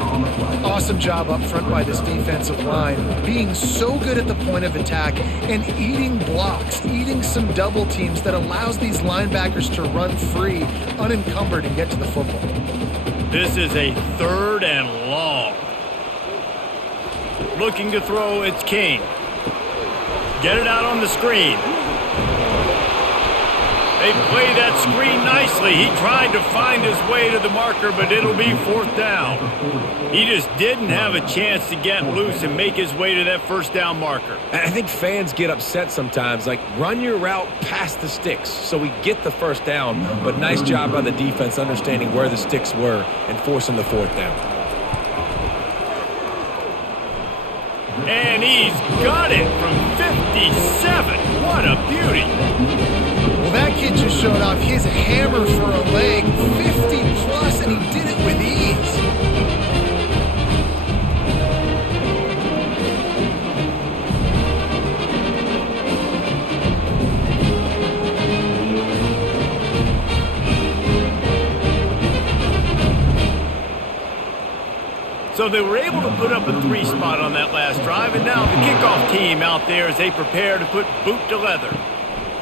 Awesome job up front by this defensive line, being so good at the point of attack and eating blocks, eating some double teams that allows these linebackers to run free, unencumbered, and get to the football. This is a 3rd and long. Looking to throw, it's King. Get it out on the screen. They play that screen nicely. He tried to find his way to the marker, but it'll be 4th down. He just didn't have a chance to get loose and make his way to that first down marker. I think fans get upset sometimes, like run your route past the sticks so we get the first down, but nice job by the defense understanding where the sticks were and forcing the 4th down. And he's got it from 57. What a beauty. Well, that kid just showed off his hammer for a leg, 50 plus, and he did it with ease. So they were able to put up a 3 spot on that last drive, and now the kickoff team out there as they prepare to put boot to leather.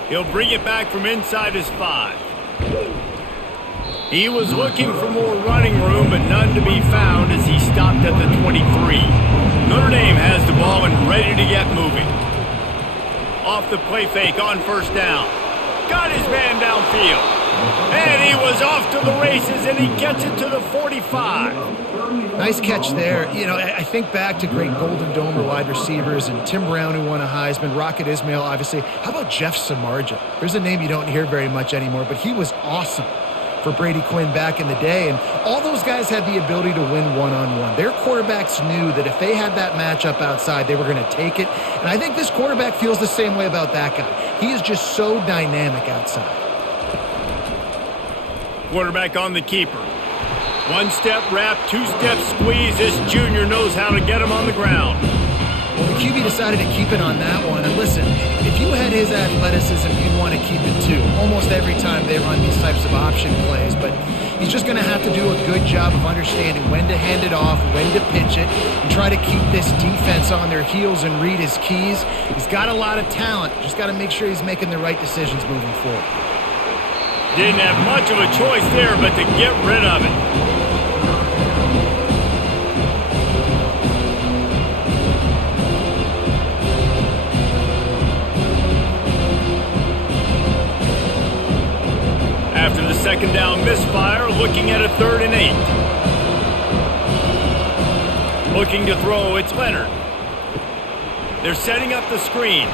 He'll bring it back from inside his 5. He was looking for more running room, but none to be found as he stopped at the 23. Notre Dame has the ball and ready to get moving. Off the play fake on first down. Got his man downfield. And he was off to the races, and he gets it to the 45. Nice catch there. You know, I think back to great Golden Dome wide receivers and Tim Brown, who won a Heisman, Rocket Ismail, obviously. How about Jeff Samardzija? There's a name you don't hear very much anymore, but he was awesome for Brady Quinn back in the day. And all those guys had the ability to win one-on-one. Their quarterbacks knew that if they had that matchup outside, they were going to take it. And I think this quarterback feels the same way about that guy. He is just so dynamic outside. Quarterback on the keeper. 1-step wrap, 2-step squeeze. This junior knows how to get him on the ground. Well, the QB decided to keep it on that one. And listen, if you had his athleticism, you'd want to keep it too. Almost every time they run these types of option plays. But he's just going to have to do a good job of understanding when to hand it off, when to pitch it, and try to keep this defense on their heels and read his keys. He's got a lot of talent. Just got to make sure he's making the right decisions moving forward. Didn't have much of a choice there, but to get rid of it. After the second down misfire, looking at a 3rd and 8. Looking to throw, it's Leonard. They're setting up the screen.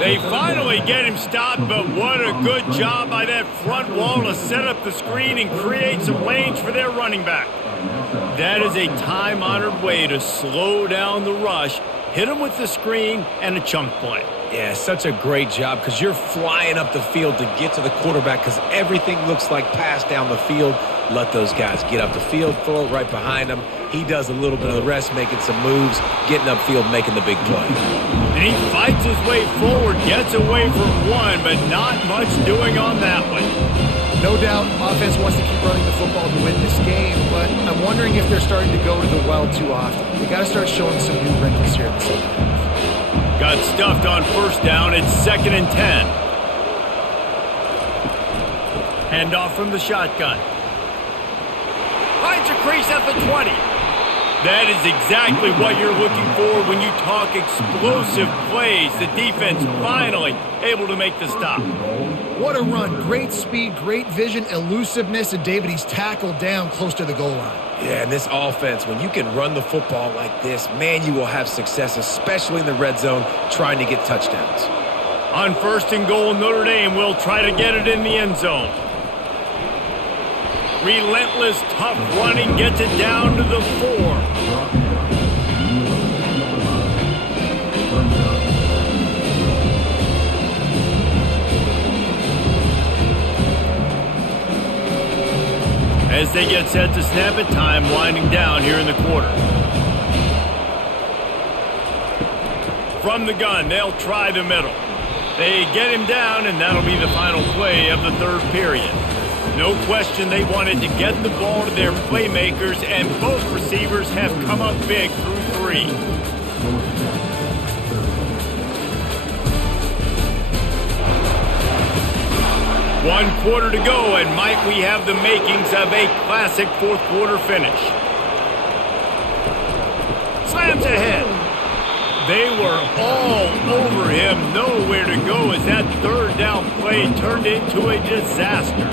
They finally get him stopped, but what a good job by that front wall to set up the screen and create some lanes for their running back. That is a time-honored way to slow down the rush, hit him with the screen, and a chunk play. Yeah, such a great job because you're flying up the field to get to the quarterback because everything looks like pass down the field. Let those guys get up the field, throw it right behind him. He does a little bit of the rest, making some moves, getting upfield, making the big play. And And he fights his way forward, gets away from one, but not much doing on that one. No doubt, offense wants to keep running the football to win this game, but I'm wondering if they're starting to go to the well too often. They got to start showing some new wrinkles here in the second half. Got stuffed on first down. It's 2nd and 10. Handoff from the shotgun. Finds a crease at the 20. That is exactly what you're looking for when you talk explosive plays. The defense finally able to make the stop. What a run. Great speed, great vision, elusiveness, and David, he's tackled down close to the goal line. Yeah, and this offense, when you can run the football like this, man, you will have success, especially in the red zone, trying to get touchdowns. On 1st and goal, Notre Dame will try to get it in the end zone. Relentless, tough running gets it down to the 4. As they get set to snap it, time winding down here in the quarter. From the gun, they'll try the middle. They get him down, and that'll be the final play of the 3rd period. No question they wanted to get the ball to their playmakers, and both receivers have come up big through 3. One quarter to go, and might we have the makings of a classic 4th quarter finish. Slams ahead. They were all over him, nowhere to go as that 3rd down play turned into a disaster.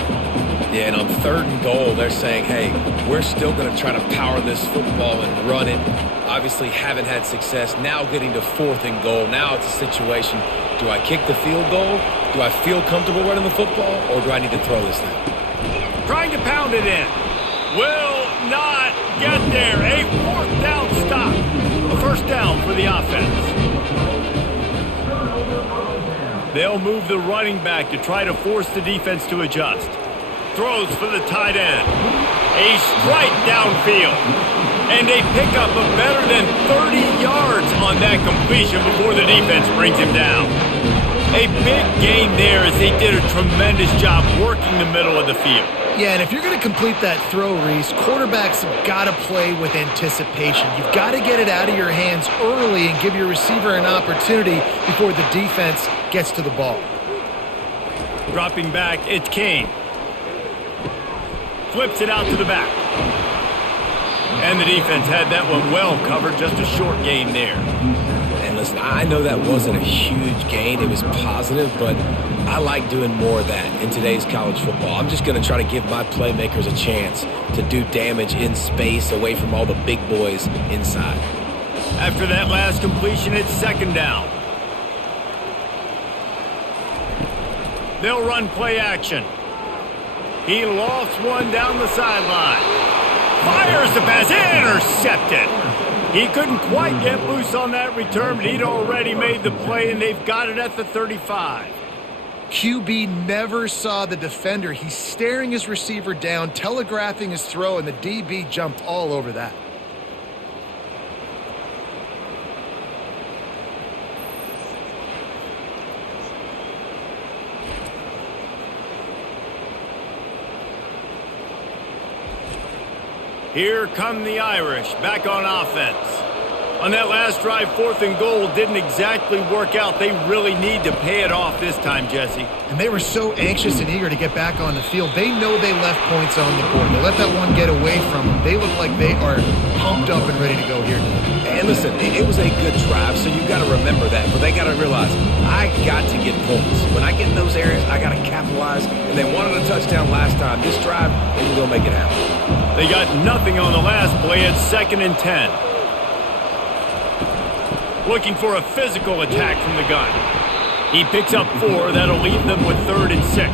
Yeah, and on 3rd and goal, they're saying, hey, we're still going to try to power this football and run it. Obviously haven't had success. Now getting to 4th and goal. Now it's a situation, do I kick the field goal? Do I feel comfortable running the football, or do I need to throw this thing? Trying to pound it in. Will not get there. A 4th down stop. A 1st down for the offense. They'll move the running back to try to force the defense to adjust. Throws for the tight end. A strike downfield. And a pickup of better than 30 yards on that completion before the defense brings him down. A big gain there as they did a tremendous job working the middle of the field. Yeah, and if you're going to complete that throw, Reese, quarterbacks have got to play with anticipation. You've got to get it out of your hands early and give your receiver an opportunity before the defense gets to the ball. Dropping back, it's Kane. Flips it out to the back. And the defense had that one well covered, just a short gain there. And listen, I know that wasn't a huge gain. It was positive, but I like doing more of that in today's college football. I'm just going to try to give my playmakers a chance to do damage in space away from all the big boys inside. After that last completion, it's 2nd down. They'll run play action. He lofts one down the sideline. Fires the pass, intercepted. He couldn't quite get loose on that return, but he'd already made the play, and they've got it at the 35. QB never saw the defender. He's staring his receiver down, telegraphing his throw, and the DB jumped all over that. Here come the Irish, back on offense. On that last drive, 4th and goal didn't exactly work out. They really need to pay it off this time, Jesse. And they were so anxious and eager to get back on the field. They know they left points on the board. They let that one get away from them. They look like they are pumped up and ready to go here. And listen, it was a good drive, so you got to remember that. But they got to realize, I got to get points. When I get in those areas, I got to capitalize. And they wanted a touchdown last time. This drive, they can go make it happen. They got nothing on the last play. It's 2nd and 10. Looking for a physical attack from the gun. He picks up 4. That'll leave them with 3rd and 6.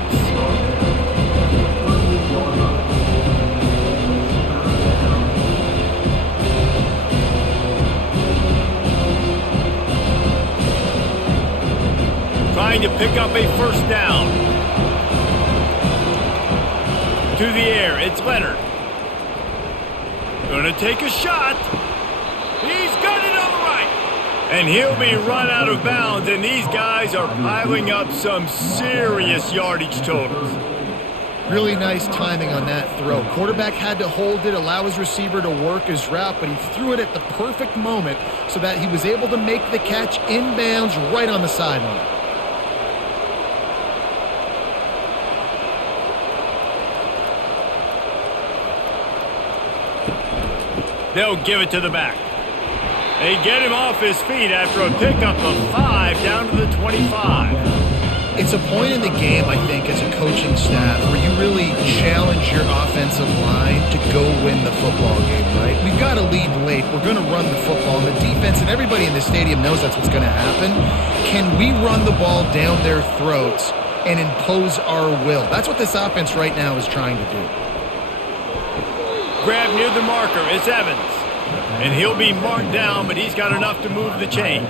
Trying to pick up a 1st down. To the air, it's Leonard. Gonna take a shot. He's got it on the right. And he'll be run out of bounds, and these guys are piling up some serious yardage totals. Really nice timing on that throw. Quarterback had to hold it, allow his receiver to work his route, but he threw it at the perfect moment so that he was able to make the catch inbounds right on the sideline. They'll give it to the back. They get him off his feet after a pickup of 5 down to the 25. It's a point in the game, I think, as a coaching staff where you really challenge your offensive line to go win the football game, right? We've got to lead late. We're going to run the football. And the defense and everybody in the stadium knows that's what's going to happen. Can we run the ball down their throats and impose our will? That's what this offense right now is trying to do. Grab near the marker. It's Evans. And he'll be marked down, but he's got enough to move the chains.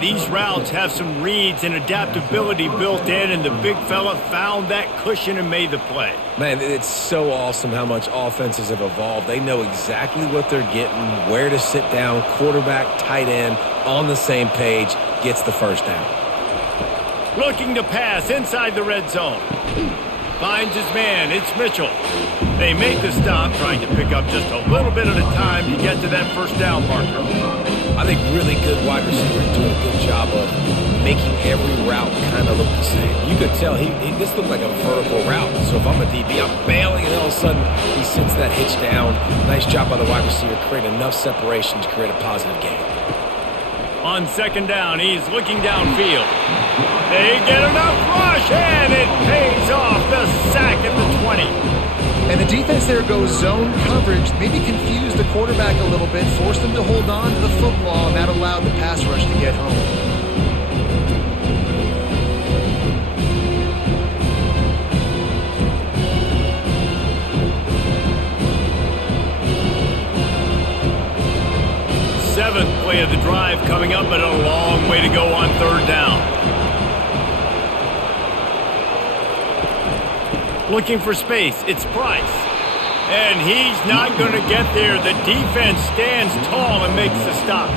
These routes have some reads and adaptability built in, and the big fella found that cushion and made the play. Man, it's so awesome how much offenses have evolved. They know exactly what they're getting, where to sit down, quarterback, tight end, on the same page, gets the first down. Looking to pass inside the red zone. Finds his man. It's Mitchell. They make the stop, trying to pick up just a little bit at a time to get to that first down marker. I think really good wide receivers do a good job of making every route kind of look the same. You could tell this looked like a vertical route. So if I'm a DB, I'm bailing, and all of a sudden he sends that hitch down. Nice job by the wide receiver, create enough separation to create a positive gain. On second down, he's looking downfield. They get enough rush, and it pays off. The sack at the 20. And the defense there goes zone coverage, maybe confused the quarterback a little bit, forced him to hold on to the football, and that allowed the pass rush to get home. Seventh play of the drive coming up, but a long way to go on third down. Looking for space, it's Price. And he's not going to get there. The defense stands tall and makes the stop.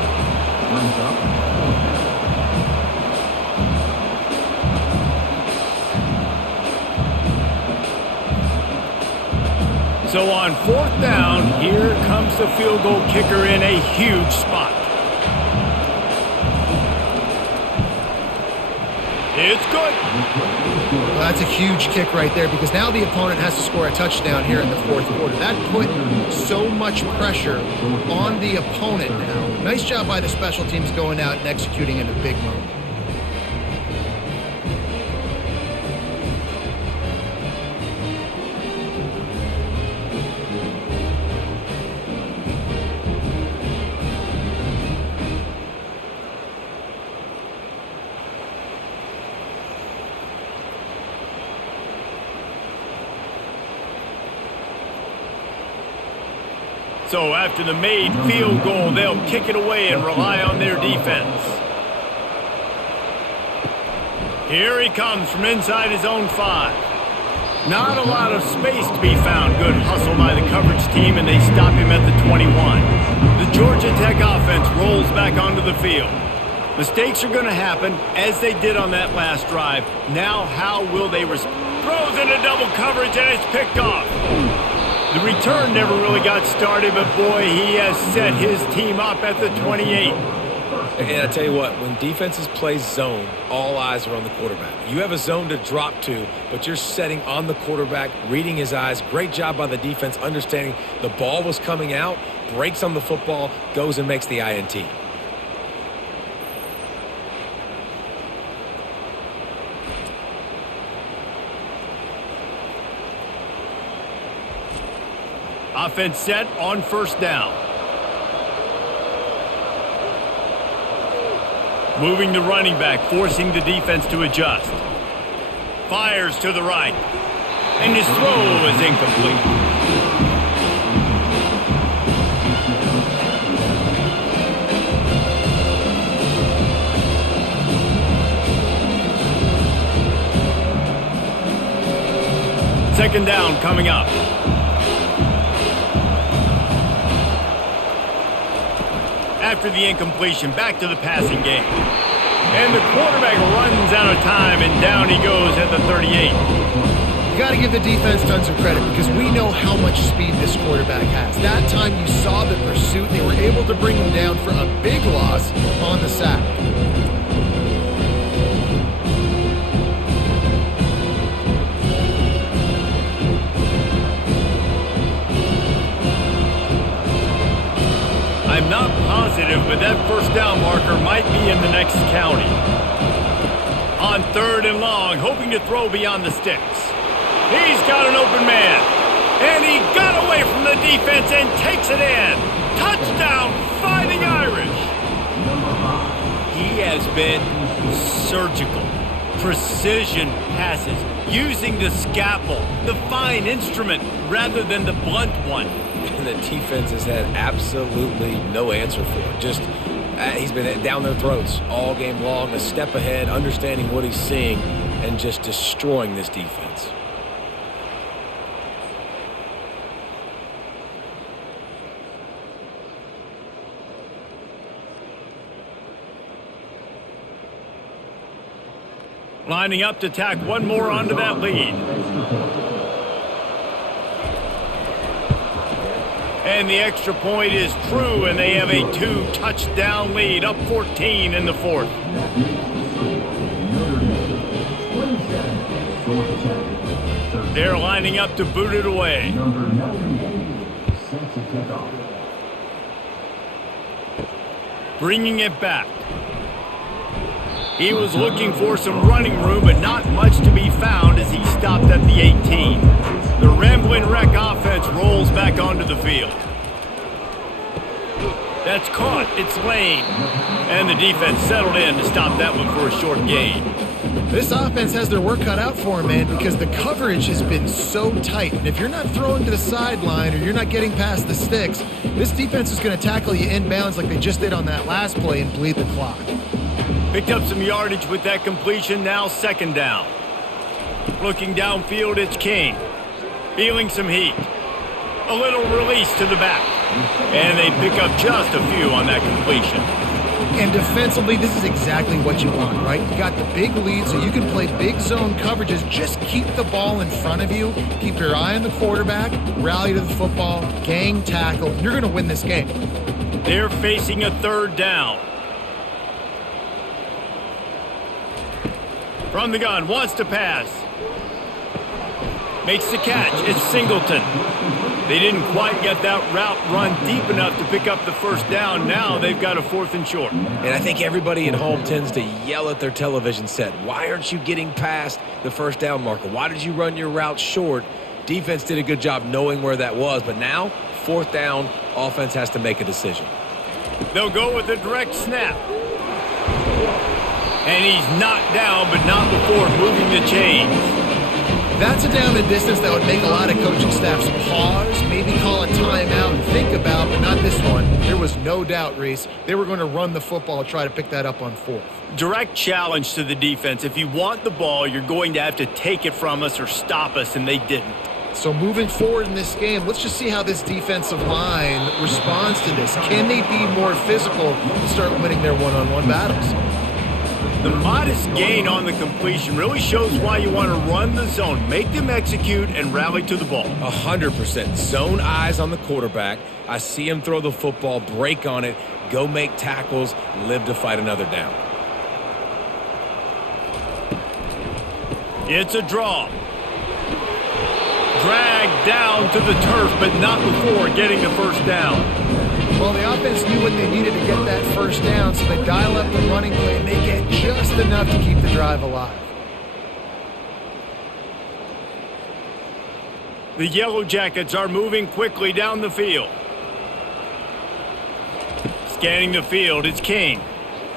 So on fourth down, here comes the field goal kicker in a huge spot. It's good. Well, that's a huge kick right there because now the opponent has to score a touchdown here in the fourth quarter. That put so much pressure on the opponent now. Nice job by the special teams going out and executing in a big moment. So after the made field goal, they'll kick it away and rely on their defense. Here he comes from inside his own 5. Not a lot of space to be found. Good hustle by the coverage team, and they stop him at the 21. The Georgia Tech offense rolls back onto the field. Mistakes are going to happen, as they did on that last drive. Now how will they respond? Throws into double coverage, and it's picked off. The return never really got started, but boy, he has set his team up at the 28. And I tell you what, when defenses play zone, all eyes are on the quarterback. You have a zone to drop to, but you're setting on the quarterback, reading his eyes. Great job by the defense, understanding the ball was coming out, breaks on the football, goes and makes the INT. Offense set on first down. Moving the running back, forcing the defense to adjust. Fires to the right. And his throw is incomplete. Second down coming up. After the incompletion, back to the passing game. And the quarterback runs out of time, and down he goes at the 38. You got to give the defense tons of credit because we know how much speed this quarterback has. That time you saw the pursuit. They were able to bring him down for a big loss on the sack. I'm not positive, but that first down marker might be in the next county. On 3rd and long, hoping to throw beyond the sticks. He's got an open man. And he got away from the defense and takes it in. Touchdown, Fighting Irish. He has been surgical. Precision passes, using the scalpel, the fine instrument, rather than the blunt one. And the defense has had absolutely no answer for it. Just, he's been down their throats all game long, a step ahead, understanding what he's seeing, and just destroying this defense. Lining up to tack one more onto that lead. And the extra point is true, and they have a 2-touchdown lead, up 14 in the 4th. They're lining up to boot it away. Bringing it back. He was looking for some running room, but not much to be found as he stopped at the 18. The Rambling Wreck offense rolls back onto the field. That's caught. It's Lane. And the defense settled in to stop that one for a short gain. This offense has their work cut out for them, man, because the coverage has been so tight. And if you're not throwing to the sideline or you're not getting past the sticks, this defense is going to tackle you inbounds like they just did on that last play and bleed the clock. Picked up some yardage with that completion, now 2nd down. Looking downfield, it's King. Feeling some heat. A little release to the back. And they pick up just a few on that completion. And defensively, this is exactly what you want, right? You got the big lead, so you can play big zone coverages. Just keep the ball in front of you. Keep your eye on the quarterback. Rally to the football. Gang tackle. You're going to win this game. They're facing a 3rd down. From the gun, wants to pass. Makes the catch. It's Singleton. They didn't quite get that route run deep enough to pick up the first down. Now they've got a 4th and short. And I think everybody at home tends to yell at their television set. Why aren't you getting past the first down marker? Why did you run your route short? Defense did a good job knowing where that was. But now, 4th down, offense has to make a decision. They'll go with a direct snap. And he's knocked down, but not before moving the chains. That's a down and distance that would make a lot of coaching staffs pause, maybe call a timeout and think about, but not this one. There was no doubt, Reese, they were going to run the football, try to pick that up on 4th. Direct challenge to the defense. If you want the ball, you're going to have to take it from us or stop us, and they didn't. So moving forward in this game, let's just see how this defensive line responds to this. Can they be more physical and start winning their one-on-one battles? The modest gain on the completion really shows why you want to run the zone, make them execute, and rally to the ball. 100%. Zone eyes on the quarterback. I see him throw the football, break on it, go make tackles, live to fight another down. It's a draw. Dragged down to the turf, but not before getting the first down. Well, the offense knew what they needed to get that first down, so they dial up the running play, and they get just enough to keep the drive alive. The Yellow Jackets are moving quickly down the field. Scanning the field, it's King.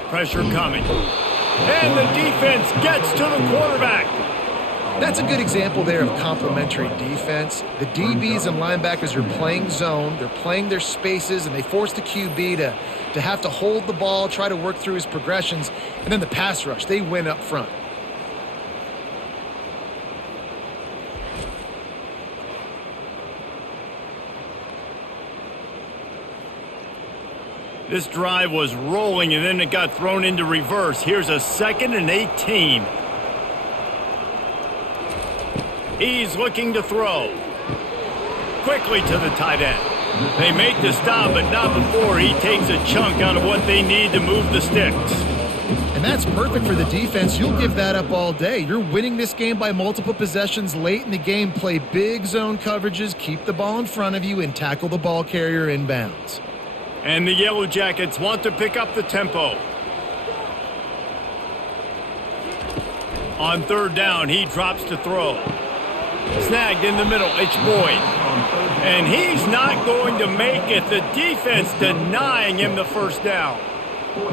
Pressure coming. And the defense gets to the quarterback. That's a good example there of complementary defense. The DBs and linebackers are playing zone, they're playing their spaces, and they force the QB to have to hold the ball, try to work through his progressions, and then the pass rush, they win up front. This drive was rolling, and then it got thrown into reverse. Here's a 2nd and 18. He's looking to throw. Quickly to the tight end. They make the stop, but not before he takes a chunk out of what they need to move the sticks. And that's perfect for the defense. You'll give that up all day. You're winning this game by multiple possessions late in the game. Play big zone coverages, keep the ball in front of you, and tackle the ball carrier inbounds. And the Yellow Jackets want to pick up the tempo. On 3rd down, he drops to throw. Snagged in the middle, it's Boyd. And he's not going to make it. The defense denying him the 1st down.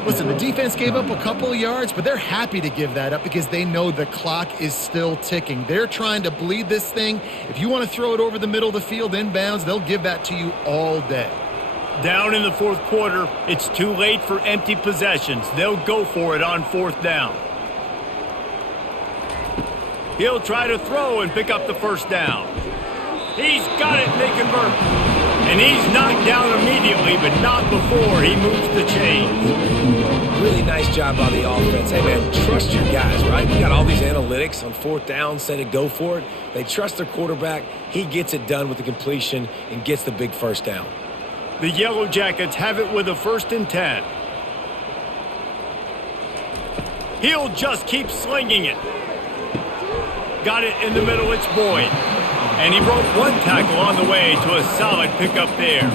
Listen, the defense gave up a couple of yards, but they're happy to give that up because they know the clock is still ticking. They're trying to bleed this thing. If you want to throw it over the middle of the field inbounds, they'll give that to you all day. Down in the 4th quarter, it's too late for empty possessions. They'll go for it on 4th down. He'll try to throw and pick up the 1st down. He's got it, and they convert. And he's knocked down immediately, but not before he moves the chains. Really nice job by the offense. Hey, man, trust your guys, right? You got all these analytics on 4th down, say to go for it. They trust their quarterback. He gets it done with the completion and gets the big 1st down. The Yellow Jackets have it with a 1st and 10. He'll just keep slinging it. Got it in the middle, it's Boyd. And he broke 1 tackle on the way to a solid pickup there.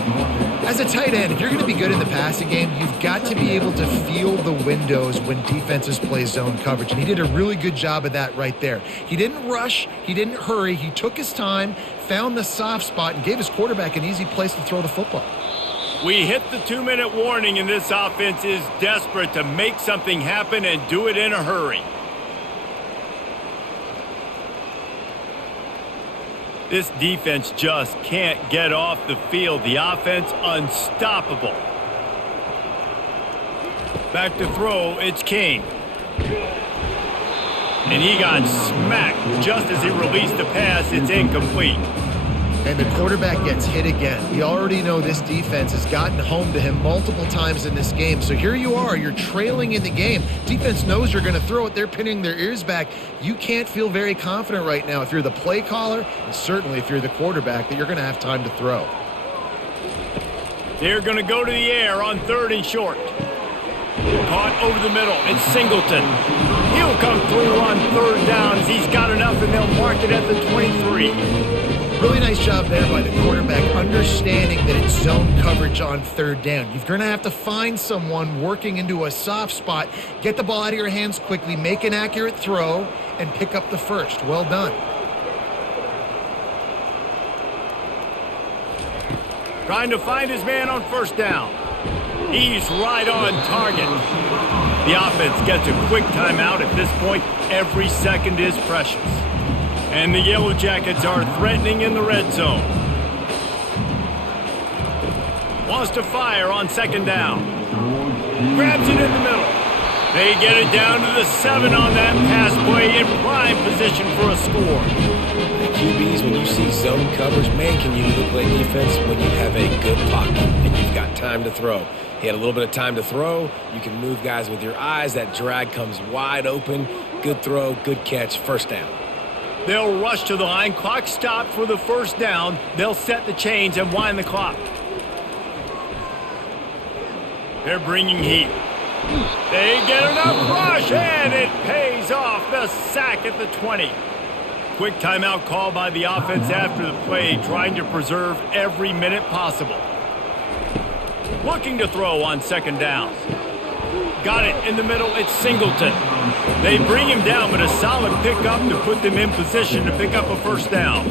As a tight end, if you're going to be good in the passing game, you've got to be able to feel the windows when defenses play zone coverage. And he did a really good job of that right there. He didn't rush. He didn't hurry. He took his time, found the soft spot, and gave his quarterback an easy place to throw the football. We hit the 2-minute warning, and this offense is desperate to make something happen and do it in a hurry. This defense just can't get off the field. The offense unstoppable. Back to throw, it's King. And he got smacked just as he released the pass. It's incomplete. And the quarterback gets hit again. We already know this defense has gotten home to him multiple times in this game. So here you are, you're trailing in the game. Defense knows you're going to throw it. They're pinning their ears back. You can't feel very confident right now if you're the play caller, and certainly if you're the quarterback, that you're going to have time to throw. They're going to go to the air on 3rd and short. Caught over the middle. It's Singleton. He'll come through on 3rd down as he's got enough, and they'll mark it at the 23. Really nice job there by the quarterback, understanding that it's zone coverage on 3rd down. You're going to have to find someone working into a soft spot, get the ball out of your hands quickly, make an accurate throw, and pick up the 1st. Well done. Trying to find his man on 1st down. He's right on target. The offense gets a quick timeout. At this point, every second is precious. And the Yellow Jackets are threatening in the red zone. Wants to fire on 2nd down. Grabs it in the middle. They get it down to the 7 on that pass play in prime position for a score. QBs, when you see zone coverage, man, can you really play defense when you have a good pocket and you've got time to throw. He had a little bit of time to throw. You can move guys with your eyes. That drag comes wide open. Good throw, good catch, 1st down. They'll rush to the line. Clock stopped for the 1st down. They'll set the chains and wind the clock. They're bringing heat. They get enough rush, and it pays off. The sack at the 20. Quick timeout call by the offense after the play, trying to preserve every minute possible. Looking to throw on 2nd down. Got it in the middle, it's Singleton. They bring him down, but a solid pickup to put them in position to pick up a 1st down.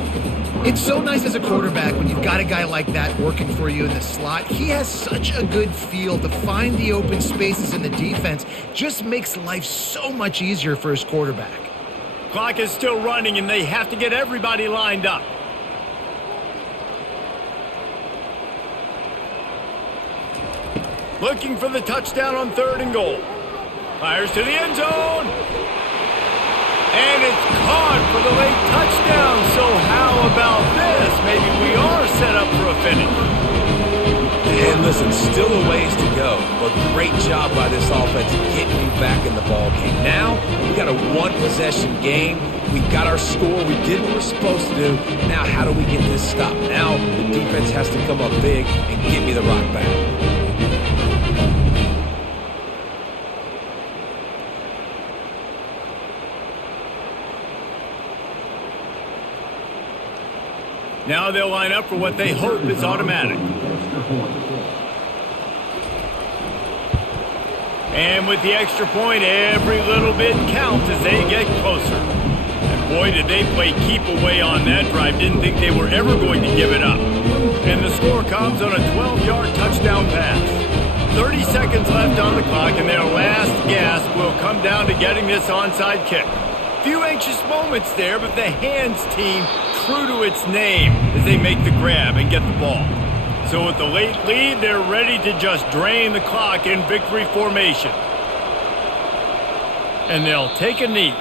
It's so nice as a quarterback when you've got a guy like that working for you in the slot. He has such a good feel to find the open spaces in the defense. Just makes life so much easier for his quarterback. Clock is still running, and they have to get everybody lined up. Looking for the touchdown on 3rd and goal. Fires to the end zone. And it's caught for the late touchdown. So how about this? Maybe we are set up for a finish. And listen, still a ways to go, but great job by this offense getting you back in the ball game. Now, we got a one-possession game. We got our score. We did what we're supposed to do. Now, how do we get this stopped? Now, the defense has to come up big and get me the rock back. Now they'll line up for what they hope is automatic. And with the extra point, every little bit counts as they get closer. And boy, did they play keep away on that drive. Didn't think they were ever going to give it up. And the score comes on a 12-yard touchdown pass. 30 seconds left on the clock, and their last gasp will come down to getting this onside kick. Few anxious moments there, but the hands team true to its name as they make the grab and get the ball. So with the late lead, they're ready to just drain the clock in victory formation. And they'll take a knee.